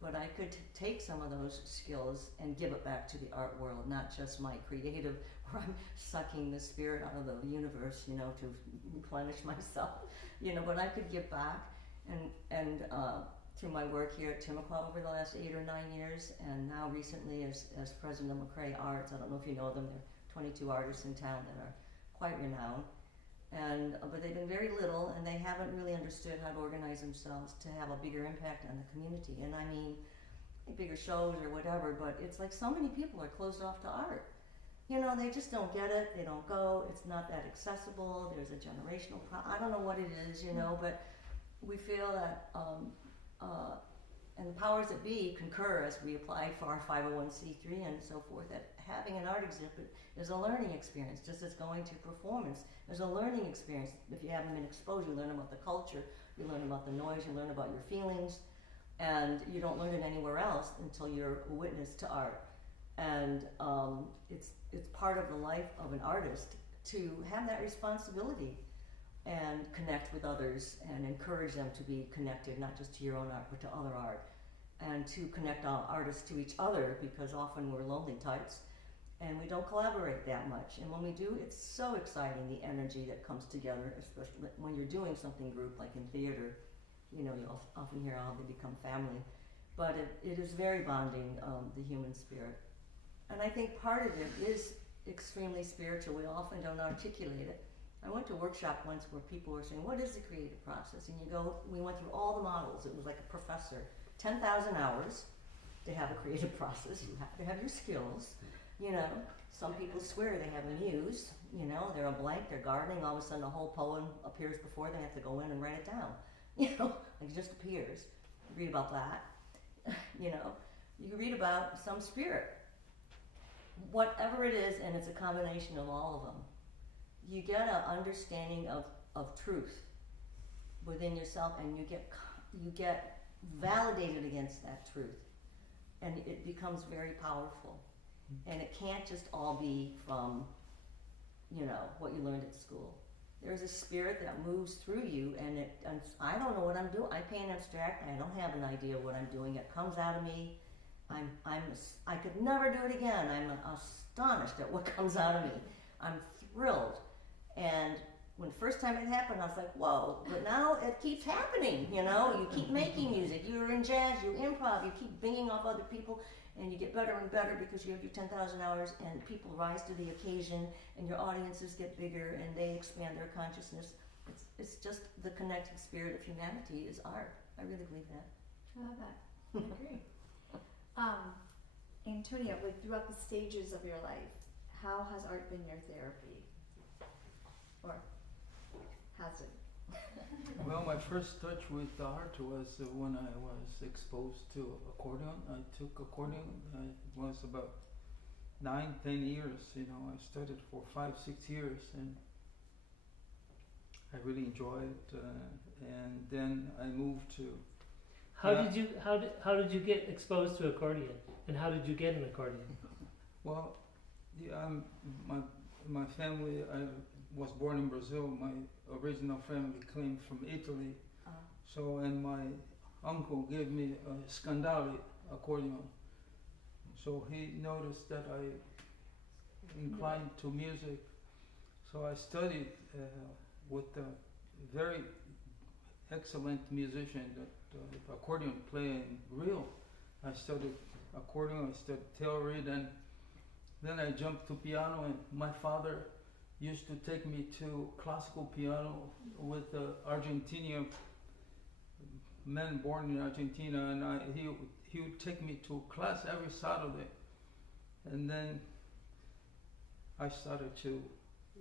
But I could take some of those skills and give it back to the art world, not just my creative, where I'm sucking the spirit out of the universe, to replenish myself, but I could give back. and through my work here at Timucua over the last 8 or 9 years, and now recently as president of McCrae Arts. I don't know if you know them. There are 22 artists in town that are quite renowned, and but they've been very little, and they haven't really understood how to organize themselves to have a bigger impact on the community. And I mean, bigger shows or whatever, but it's like so many people are closed off to art. You know, they just don't get it. They don't go. It's not that accessible. There's a generational I don't know what it is, you know, but we feel that, and the powers that be concur as we apply for our 501c3 and so forth, that having an art exhibit is a learning experience, just as going to performance is a learning experience. If you haven't been exposed, you learn about the culture, you learn about the noise, you learn about your feelings, and you don't learn it anywhere else until you're a witness to art. And it's part of the life of an artist to have that responsibility and connect with others and encourage them to be connected, not just to your own art, but to other art, and to connect our artists to each other, because often we're lonely types and we don't collaborate that much. And when we do, it's so exciting, the energy that comes together, especially when you're doing something group like in theater. You know, you'll often hear how they become family, but it is very bonding, the human spirit. And I think part of it is extremely spiritual. We often don't articulate it. I went to a workshop once where people were saying, what is the creative process? And we went through all the models. It was like a professor. 10,000 hours to have a creative process. You have to have your skills. You know, some people swear they have a muse. You know, they're a blank, they're gardening, all of a sudden a whole poem appears before they have to go in and write it down. You know, like it just appears. You read about that. You know, you read about some spirit. Whatever it is, and it's a combination of all of them. You get an understanding of truth within yourself, and you get validated against that truth, and it becomes very powerful. And it can't just all be from, you know, what you learned at school. There's a spirit that moves through you, and I don't know what I'm doing. I paint abstract. I don't have an idea what I'm doing. It comes out of me. I could never do it again. I'm astonished at what comes out of me. I'm thrilled. And when the first time it happened, I was like, whoa, but now it keeps happening, you know? You keep making music. You're in jazz, you improv, you keep binging off other people, and you get better and better because you have your 10,000 hours, and people rise to the occasion, and your audiences get bigger, and they expand their consciousness. It's just the connecting spirit of humanity is art. I really believe that. I love that. I agree. Antonia, like throughout the stages of your life, how has art been your therapy? Or has it? Well, my first touch with art was when I was exposed to accordion. I took accordion. It was about 9-10 years. You know, I studied for 5-6 years, and I really enjoyed it. And then I moved to. How did you get exposed to accordion, and how did you get an accordion? Well, my family. I was born in Brazil. My original family came from Italy. So, and my uncle gave me a Scandali accordion. So he noticed that I inclined to music. So I studied with a very excellent musician, that accordion playing real. I studied accordion, I studied theory, then I jumped to piano, and my father used to take me to classical piano with Argentinian men born in Argentina, and he would take me to class every Saturday. And then I started to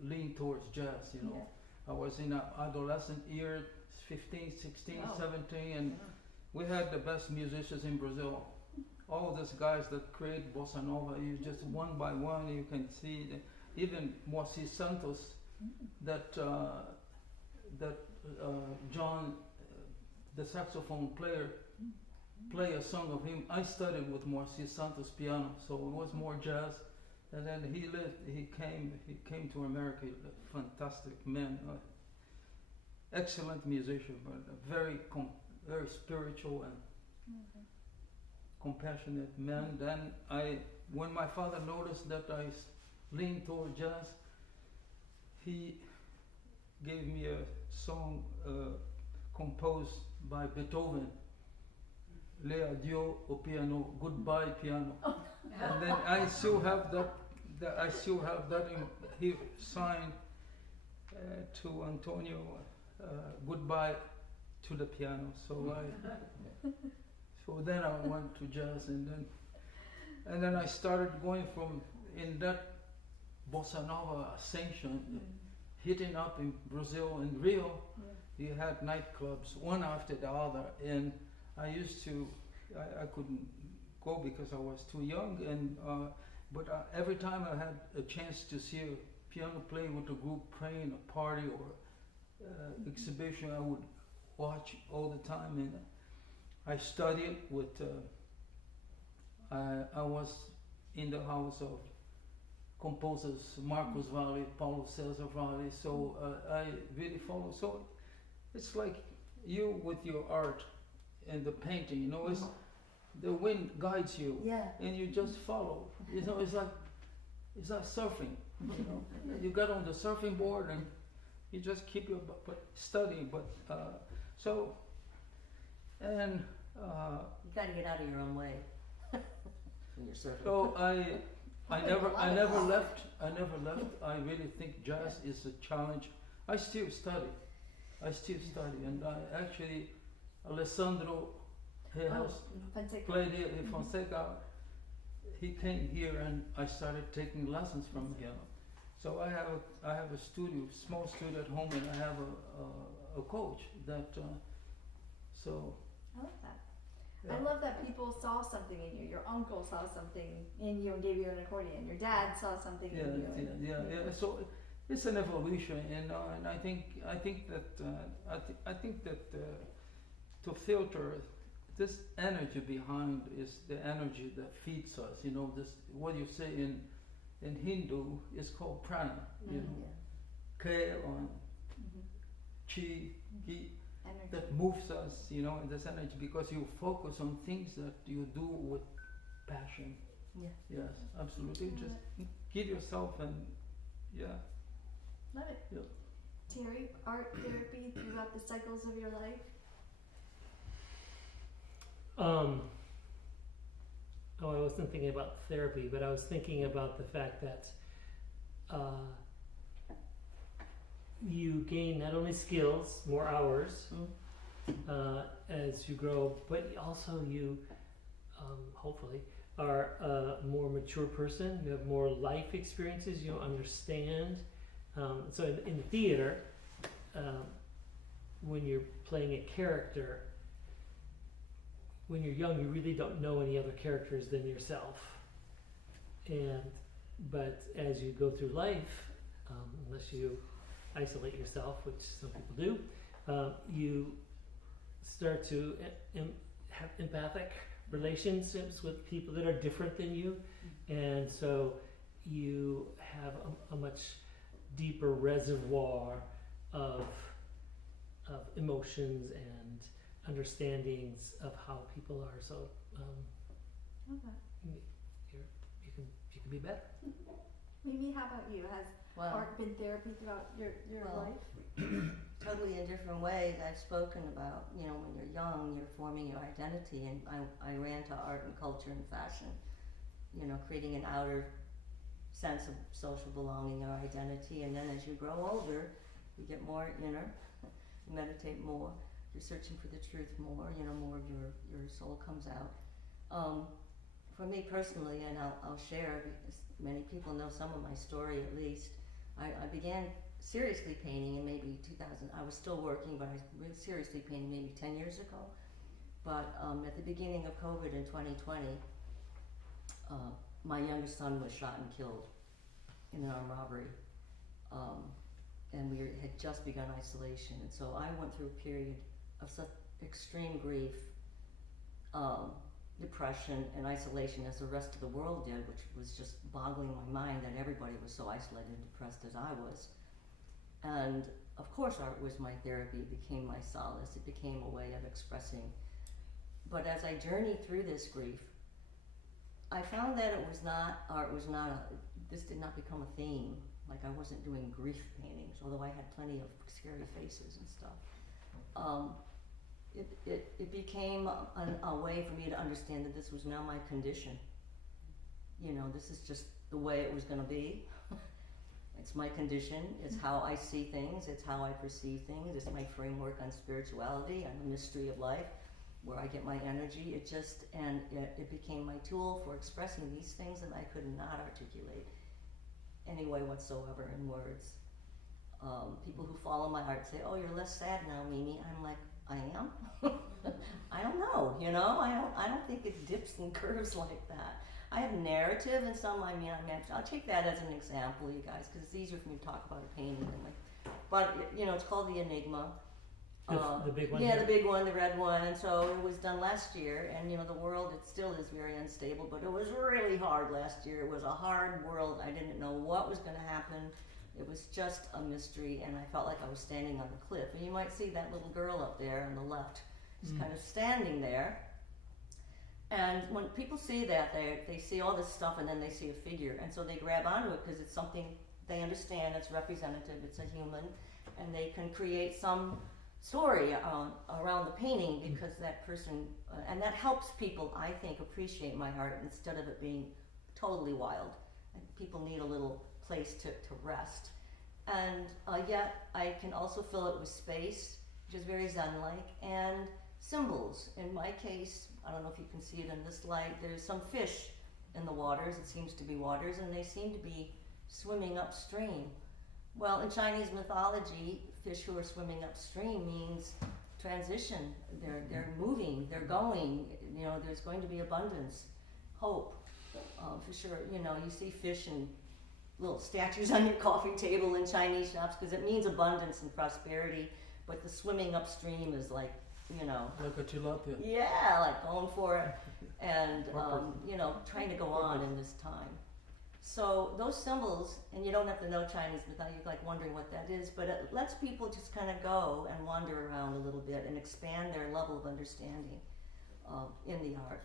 lean towards jazz, you know. Yeah. I was in an adolescent year, 15, 16, 17, and we had the best musicians in Brazil. All these guys that create bossa nova, you just one by one, you can see even Moacir Santos, that John, the saxophone player, play a song of him. I studied with Moacir Santos piano, so it was more jazz. And then he came to America, a fantastic man, excellent musician, but a very spiritual and compassionate man. Then when my father noticed that I leaned toward jazz, he gave me a song composed by Beethoven. Le adieu au piano, goodbye piano. And then I still have that he signed to Antonio, goodbye to the piano. So then I went to jazz, and then I started going from in that bossa nova ascension, hitting up in Brazil and Rio. You had nightclubs one after the other, and I couldn't go because I was too young, but every time I had a chance to see a piano play with a group playing a party or exhibition, I would watch all the time, and I studied with. I was in the house of composers Marcos Valle, Paulo César Valle, so I really follow. So it's like you with your art and the painting, you know, it's the wind guides you, and you just follow. You know, it's like surfing. You know, you got on the surfing board and you just keep your studying. But so and you got to get out of your own way when you're surfing. so I never left. I really think jazz is a challenge. I still study, and actually Alessandro, he has played here in Fonseca. He came here, and I started taking lessons from him. So I have a studio, small studio at home, and I have a coach that. So. I love that. Yeah. I love that people saw something in you. Your uncle saw something in you and gave you an accordion. Your dad saw something in you. Yeah. So it's an evolution, and I think that to filter this energy behind is the energy that feeds us. You know, this what you say in Hindu is called prana. You know, K on chi, gi. Energy. That moves us, you know, in this energy, because you focus on things that you do with passion. Yeah. Yes, absolutely. Just give yourself and Love it. Yeah. Terry, art therapy throughout the cycles of your life? I wasn't thinking about therapy, but I was thinking about the fact that you gain not only skills, more hours as you grow, but also you hopefully are a more mature person. You have more life experiences. You understand. So in the theater, when you're playing a character, when you're young, you really don't know any other characters than yourself. But as you go through life, unless you isolate yourself, which some people do, you start to have empathic relationships with people that are different than you, and so you have a much deeper reservoir of emotions and understandings of how people are. So you can be better. Mimi, how about you? Has art been therapy throughout your life? Totally in different ways. I've spoken about, you know, when you're young, you're forming your identity, and I ran to art and culture and fashion, you know, creating an outer sense of social belonging or identity. And then as you grow older, you get more inner, you meditate more, you're searching for the truth more, you know, more of your soul comes out. For me personally, and I'll share, because many people know some of my story at least, I began seriously painting in maybe 2000. I was still working, but I was really seriously painting maybe 10 years ago. But at the beginning of COVID in 2020, my youngest son was shot and killed in an armed robbery. And we had just begun isolation. And so I went through a period of such extreme grief, depression, and isolation as the rest of the world did, which was just boggling my mind that everybody was so isolated and depressed as I was. And of course art was my therapy, it became my solace, it became a way of expressing. But as I journeyed through this grief, I found that this did not become a theme. Like I wasn't doing grief paintings, although I had plenty of scary faces and stuff. it became a way for me to understand that this was now my condition. You know, this is just the way it was going to be. It's my condition. It's how I see things. It's how I perceive things. It's my framework on spirituality and the mystery of life, where I get my energy. It became my tool for expressing these things that I could not articulate any way whatsoever in words. People who follow my art say, "Oh, you're less sad now, Mimi." I'm like, I am? I don't know, you know? I don't think it dips and curves like that. I have narrative in some, I'll take that as an example, you guys, because it's easier for me to talk about a painting than like, but, you know, it's called the Enigma. The big one? Yeah, the big one, the red one, and so it was done last year, and, you know, the world, it still is very unstable, but it was really hard last year. It was a hard world. I didn't know what was going to happen. It was just a mystery, and I felt like I was standing on the cliff. And you might see that little girl up there on the left. She's kind of standing there. And when people see that, they see all this stuff, and then they see a figure. And so they grab onto it because it's something they understand, it's representative, it's a human, and they can create some story around the painting because that person, and that helps people, I think, appreciate my art instead of it being totally wild. And people need a little place to rest. And yet I can also fill it with space, which is very Zen-like, and symbols. In my case, I don't know if you can see it in this light, there's some fish in the waters, it seems to be waters, and they seem to be swimming upstream. Well, in Chinese mythology, fish who are swimming upstream means transition. They're moving, they're going, you know, there's going to be abundance, hope, for sure. You know, you see fish and little statues on your coffee table in Chinese shops because it means abundance and prosperity, but the swimming upstream is like, you know, Like a tilapia. yeah, like going for it and, you know, trying to go on in this time. So those symbols, and you don't have to know Chinese mythology, you're like wondering what that is, but it lets people just kind of go and wander around a little bit and expand their level of understanding in the art.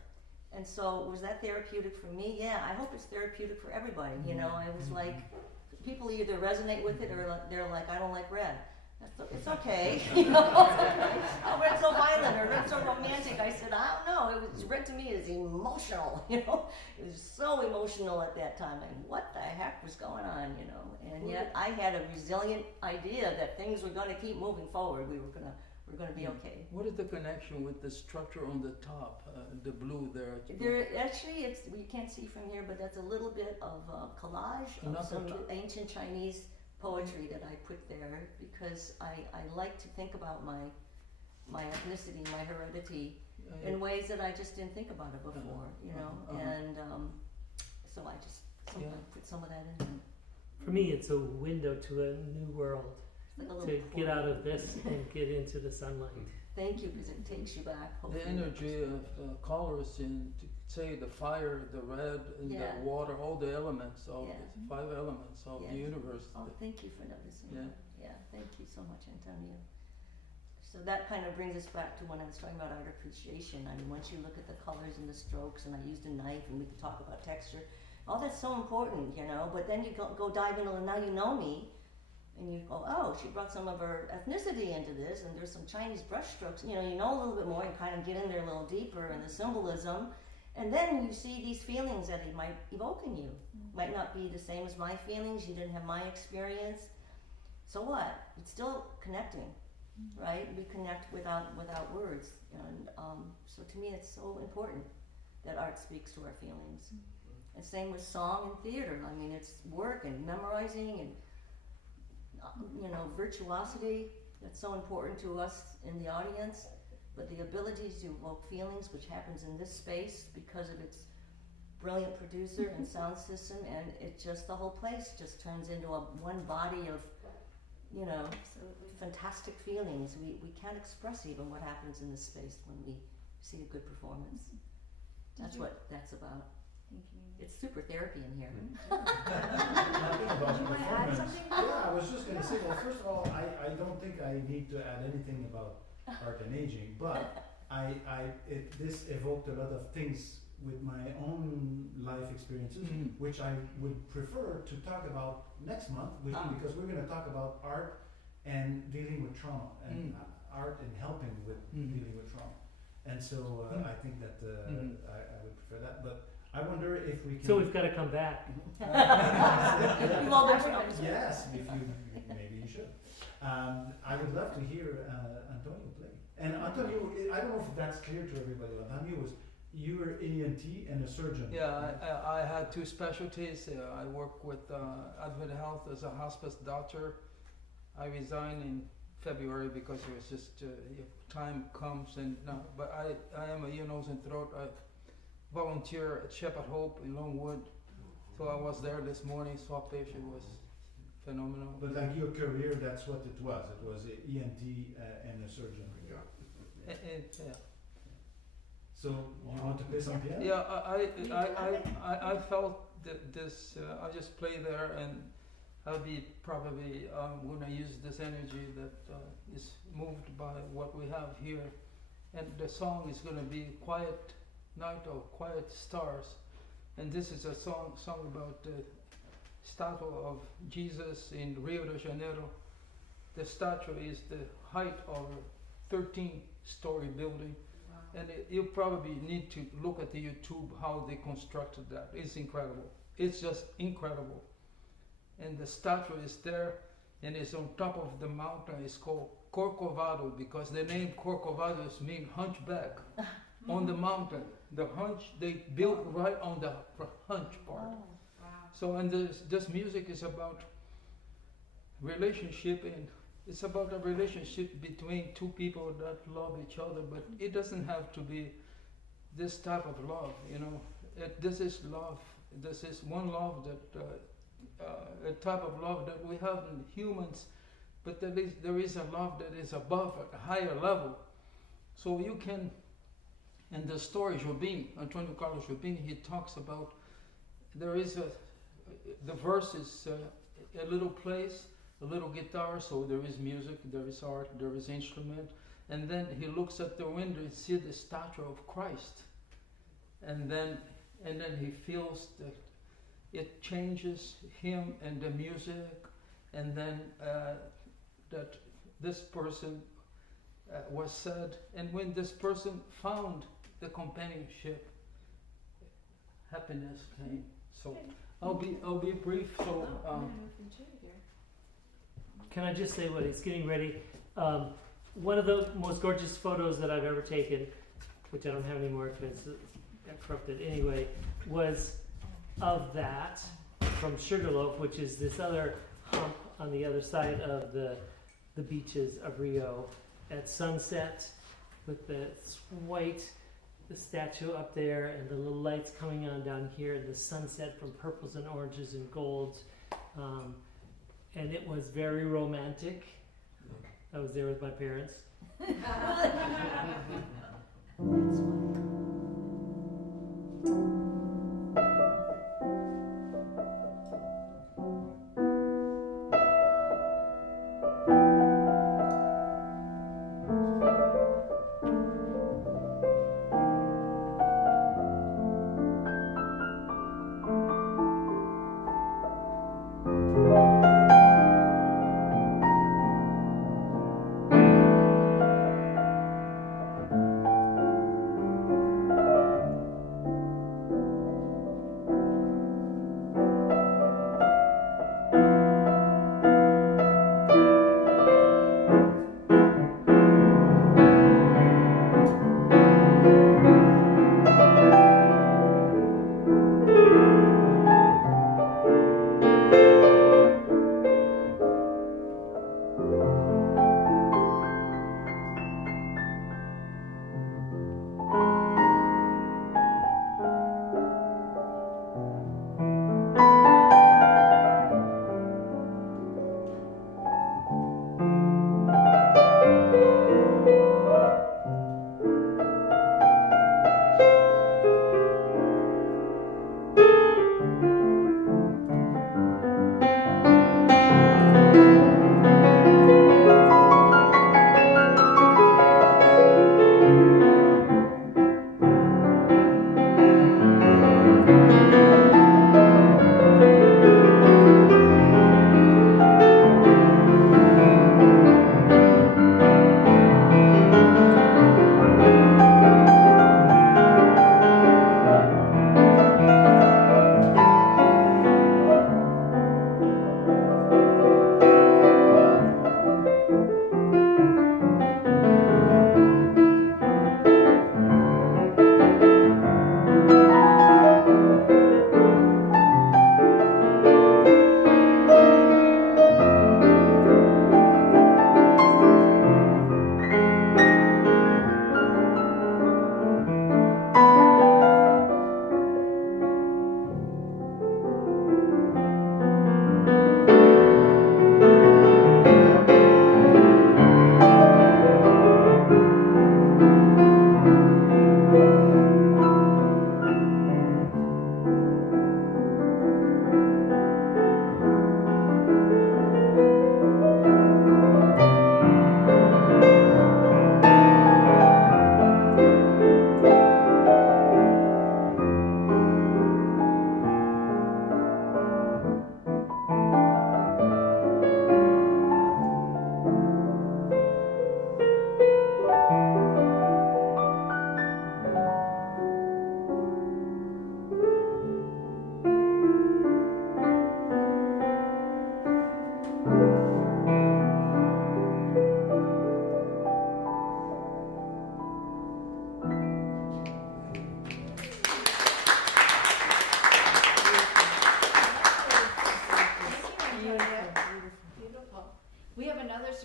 And so was that therapeutic for me? Yeah, I hope it's therapeutic for everybody. You know, I was like, people either resonate with it or they're like, I don't like red. It's okay, you know. Oh, red's so violent or red's so romantic. I said, I don't know. It was red to me is emotional, you know. It was so emotional at that time. And what the heck was going on, you know? And yet I had a resilient idea that things were going to keep moving forward. We're going to be okay. What is the connection with the structure on the top, the blue there? There actually, you can't see from here, but that's a little bit of collage of some ancient Chinese poetry that I put there because I like to think about my ethnicity, my heredity in ways that I just didn't think about it before, you know, and so I just put some of that in there. For me, it's a window to a new world. Like to get out of this and get into the sunlight. Thank you, because it takes you back. Hopefully. The energy of colors in, say, the fire, the red, and the water, all the elements of the 5 elements of the universe. Oh, thank you for noticing that. Yeah, thank you so much, Antonio. So that kind of brings us back to when I was talking about art appreciation. I mean, once you look at the colors and the strokes, and I used a knife, and we could talk about texture, all that's so important, you know, but then you go dive into, and now you know me, and you go, oh, she brought some of her ethnicity into this, and there's some Chinese brush strokes. You know a little bit more and kind of get in there a little deeper in the symbolism. And then you see these feelings that it might evoke in you. Might not be the same as my feelings. You didn't have my experience. So what? It's still connecting, right? We connect without words. And so to me, it's so important that art speaks to our feelings. And same with song and theater. I mean, it's work and memorizing and you know, virtuosity, that's so important to us in the audience, but the ability to evoke feelings, which happens in this space because of its brilliant producer and sound system, and it just, the whole place just turns into one body of, you know, fantastic feelings. We can't express even what happens in this space when we see a good performance. That's what that's about. Thank you. It's super therapy in here. Talking about Do you want to add performance. something? Yeah, I was just going to say, well, first of all, I don't think I need to add anything about art and aging, but this evoked a lot of things with my own life experiences, which I would prefer to talk about next month, because we're going to talk about art and dealing with trauma. And art in helping with dealing with trauma. And so I think that I would prefer that. But I wonder if we can. So we've got to come back. You've all been trained. Yes, if you maybe you should. I would love to hear Antonio play. And Antonio, I don't know if that's clear to everybody. Antonio was you were an ENT and a surgeon. Yeah, I had two specialties. I work with Advent Health as a hospice doctor. I resigned in February because it was just time comes and no. But I am a ear, nose, and throat. I volunteer at Shepherd Hope in Longwood. So I was there this morning. Saw a patient, was phenomenal. But like your career, that's what it was. It was an ENT and a surgeon. Yeah. So you want to play some piano? Yeah, I felt that this. I just play there, and I'll be probably going to use this energy that is moved by what we have here, and the song is going to be "Quiet Night" or "Quiet Stars," and this is a song about the statue of Jesus in Rio de Janeiro. The statue is the height of a 13-story building. And you probably need to look at the YouTube how they constructed that. It's incredible. It's just incredible. And the statue is there, and it's on top of the mountain. It's called Corcovado because the name Corcovado means hunchback. On the mountain, the hunch they built right on the hunch part. Oh, wow. So, and this music is about relationship, and it's about a relationship between two people that love each other, but it doesn't have to be this type of love, you know. This is love. This is one love that, a type of love that we have in humans, but there is a love that is above, at a higher level. So you can, in the story, Antonio Carlos Jobim, he talks about, the verse is a little place, a little guitar, so there is music, there is art, there is instrument, and then he looks at the window and sees the statue of Christ, and then he feels that it changes him and the music, and then that this person was sad, and when this person found the companionship, happiness came. So I'll be brief. So. Can I just say what he's getting ready? One of the most gorgeous photos that I've ever taken, which I don't have anymore because it got corrupted anyway, was of that from Sugarloaf, which is this other hump on the other side of the beaches of Rio at sunset with the statue up there and the little lights coming on down here and the sunset from purples and oranges and golds. And it was very romantic. I was there with my parents.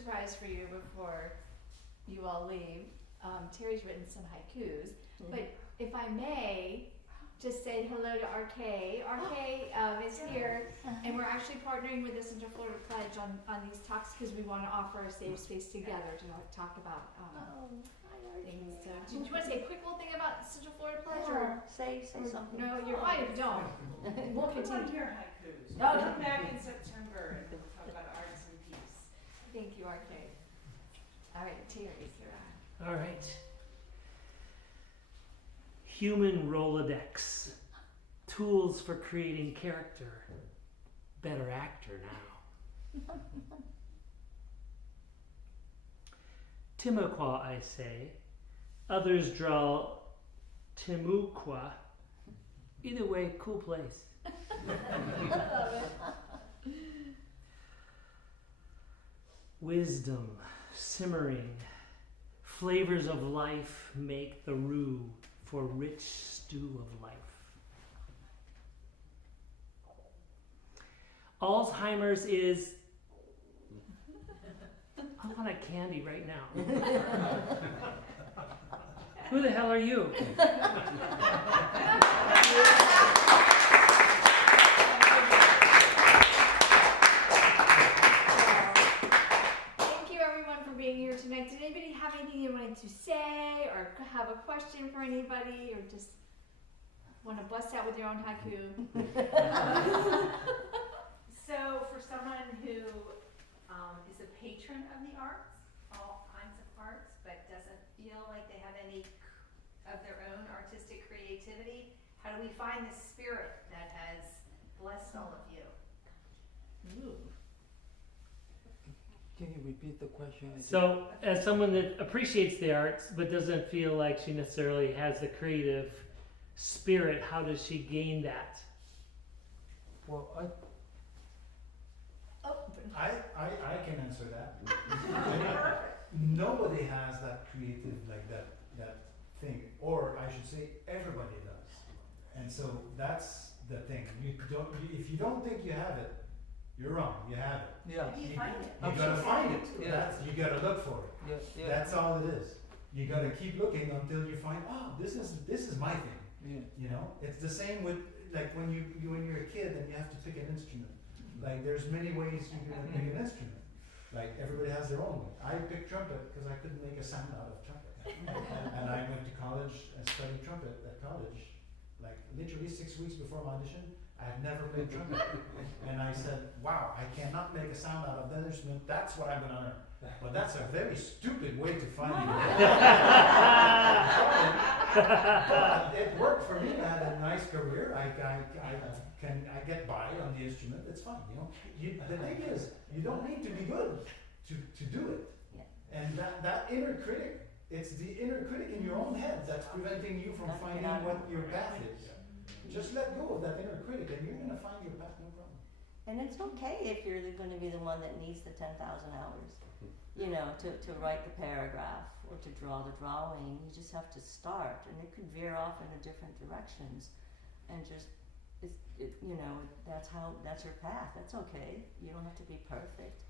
surprise for you before you all leave. Terry's written some haikus, but if I may, just say hello to RK. RK is here, and we're actually partnering with the Central Florida Pledge on these talks because we want to offer a safe space together to talk about things. So, do you want to say a quick little thing about Central Florida Pledge? Or Say something. no, you're fine if you don't. We'll One continue. of your haikus. Oh, We'll come back in September and we'll talk about arts and peace. Thank you, RK. All right, Terry. All right. Human Rolodex. Tools for creating character. Better actor now. Timucua, I say. Others draw Timucua. Either way, cool place. Wisdom, simmering. Flavors of life make the roux for rich stew of life. Alzheimer's is... I want a candy right now. Who the hell are you? Thank you everyone for being here tonight. Did anybody have anything you wanted to say or have a question for anybody or just want to bust out with your own haiku? So for someone who is a patron of the arts, all kinds of arts, but doesn't feel like they have any of their own artistic creativity, how do we find the spirit that has blessed all of you? Ooh. Can you repeat the question? So, as someone that appreciates the arts but doesn't feel like she necessarily has the creative spirit, how does she gain that? Well, I can answer that. Nobody has that creative, like that thing, or I should say, everybody does. And so that's the thing. If you don't think you have it, you're wrong. You have it. yeah, How do you find it? You gotta find it. Yeah. You gotta look for it. yeah, That's all it is. You gotta keep looking until you find, oh, this is my thing. yeah. You know, it's the same with like when you're a kid and you have to pick an instrument. Like there's many ways you can pick an instrument. Like everybody has their own way. I picked trumpet because I couldn't make a sound out of trumpet. And I went to college and studied trumpet at college. Like literally 6 weeks before my audition, I had never played trumpet. And I said, wow, I cannot make a sound out of that instrument. That's what I'm gonna learn. But that's a very stupid way to find it. But it worked for me. I had a nice career. I get by on the instrument. It's fun, you know. The thing is, you don't need to be good to do it. Yeah. And that inner critic, it's the inner critic in your own head that's preventing you from Gotta finding get out. what your path is. Just let go of that inner critic, and you're gonna find your path, no problem. And it's okay if you're going to be the one that needs the 10,000 hours, you know, to write the paragraph or to draw the drawing. You just have to start, and it could veer off into different directions, and just, you know, that's your path. That's okay. You don't have to be perfect.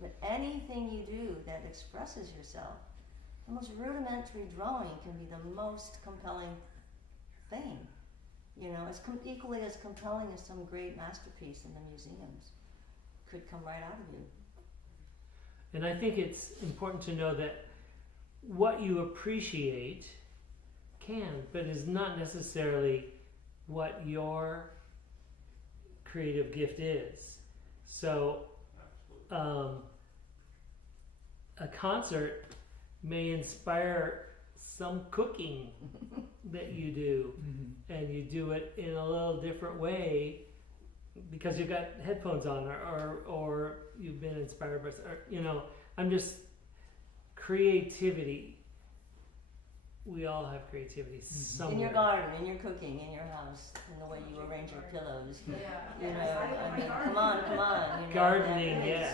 But anything you do that expresses yourself, the most rudimentary drawing can be the most compelling thing. You know, it's equally as compelling as some great masterpiece in the museums. Could come right out of you. And I think it's important to know that what you appreciate can, but is not necessarily what your creative gift is. So, a concert may inspire some cooking that you do, and you do it in a little different way because you've got headphones on, or you've been inspired by, or, you know, creativity. We all have creativity somewhere. In your garden, in your cooking, in your house, in the way you arrange your pillows. You know, I mean, come on. You know, Gardening, that yes.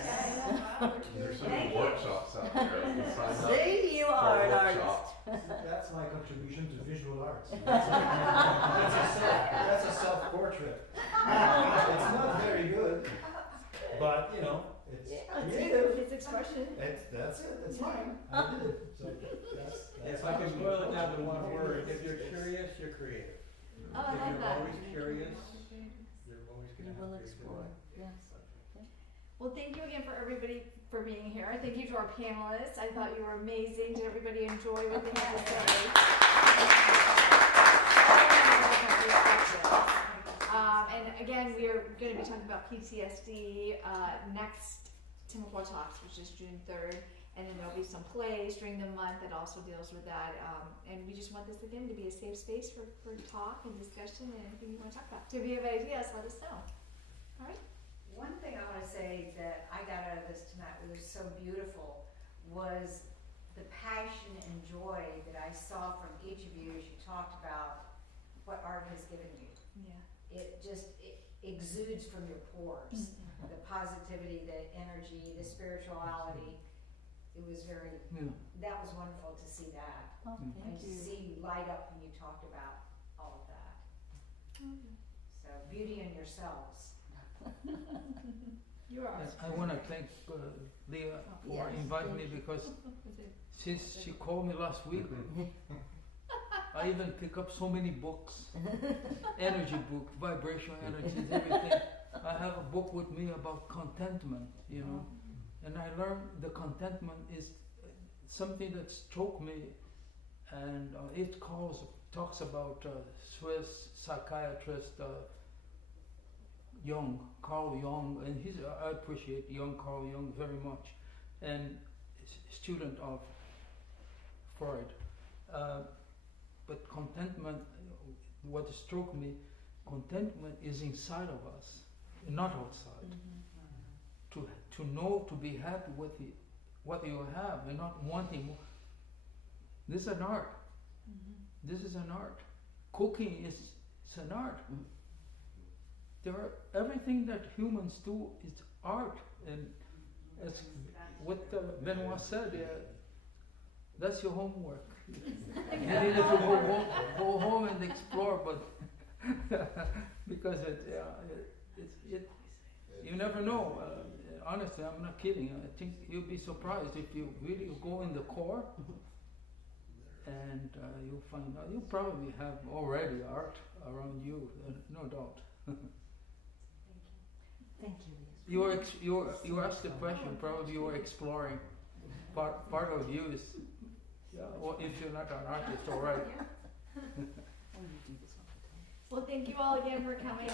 There's some good workshops out there. You can sign up See, you for are a an workshop. artist. That's my contribution to visual arts. That's a self-portrait. It's not very good, but you know, it's creative. It's expression. question. That's it, that's fine, I did it, so that's. If I can boil it down to one word, if you're curious, you're creative. Oh, I If like you're that. always curious, you're always You gonna will have explore. creativity. Yes. Well, thank you again for everybody for being here. Thank you to our panelists. I thought you were amazing. Did everybody enjoy what they had to say? And again, we are going to be talking about PTSD next Timucua Talks, which is June 3rd. And then there'll be some plays during the month that also deals with that. And we just want this again to be a safe space for talk and discussion and anything you want to talk about. So if you have ideas, let us know. All right? One thing I want to say that I got out of this tonight, it was so beautiful, was the passion and joy that I saw from each of you as you talked about what art has given you. Yeah. It exudes from your pores. The positivity, the energy, the spirituality. It was that was wonderful to see that. Oh, And thank to you. see you light up when you talked about all of that. So beauty in yourselves. You are. Yes, I want to thank Leah for Yes, inviting me thank you. because since she called me last week, I even pick up so many books, energy book, vibrational energies, everything. I have a book with me about contentment, you know, and I learned the contentment is something that struck me, and it talks about Swiss psychiatrist Carl Jung, and I appreciate Carl Jung very much, and student of Freud. But contentment, what struck me, contentment is inside of us, not outside. To know, to be happy with what you have and not wanting more. This is an art. This is an art. Cooking is an art. Everything that humans do is art, and as what Benoit said, that's your homework. You need to go home and explore, but because you never know. Honestly, I'm not kidding. I think you'll be surprised if you really go in the core, and you'll find out. You probably have already art around you, no doubt. Thank you. You asked the question. Probably you were exploring. Part of you is, well, if you're not an artist, all right. Oh, you do this all the time. Well, thank you all again for coming.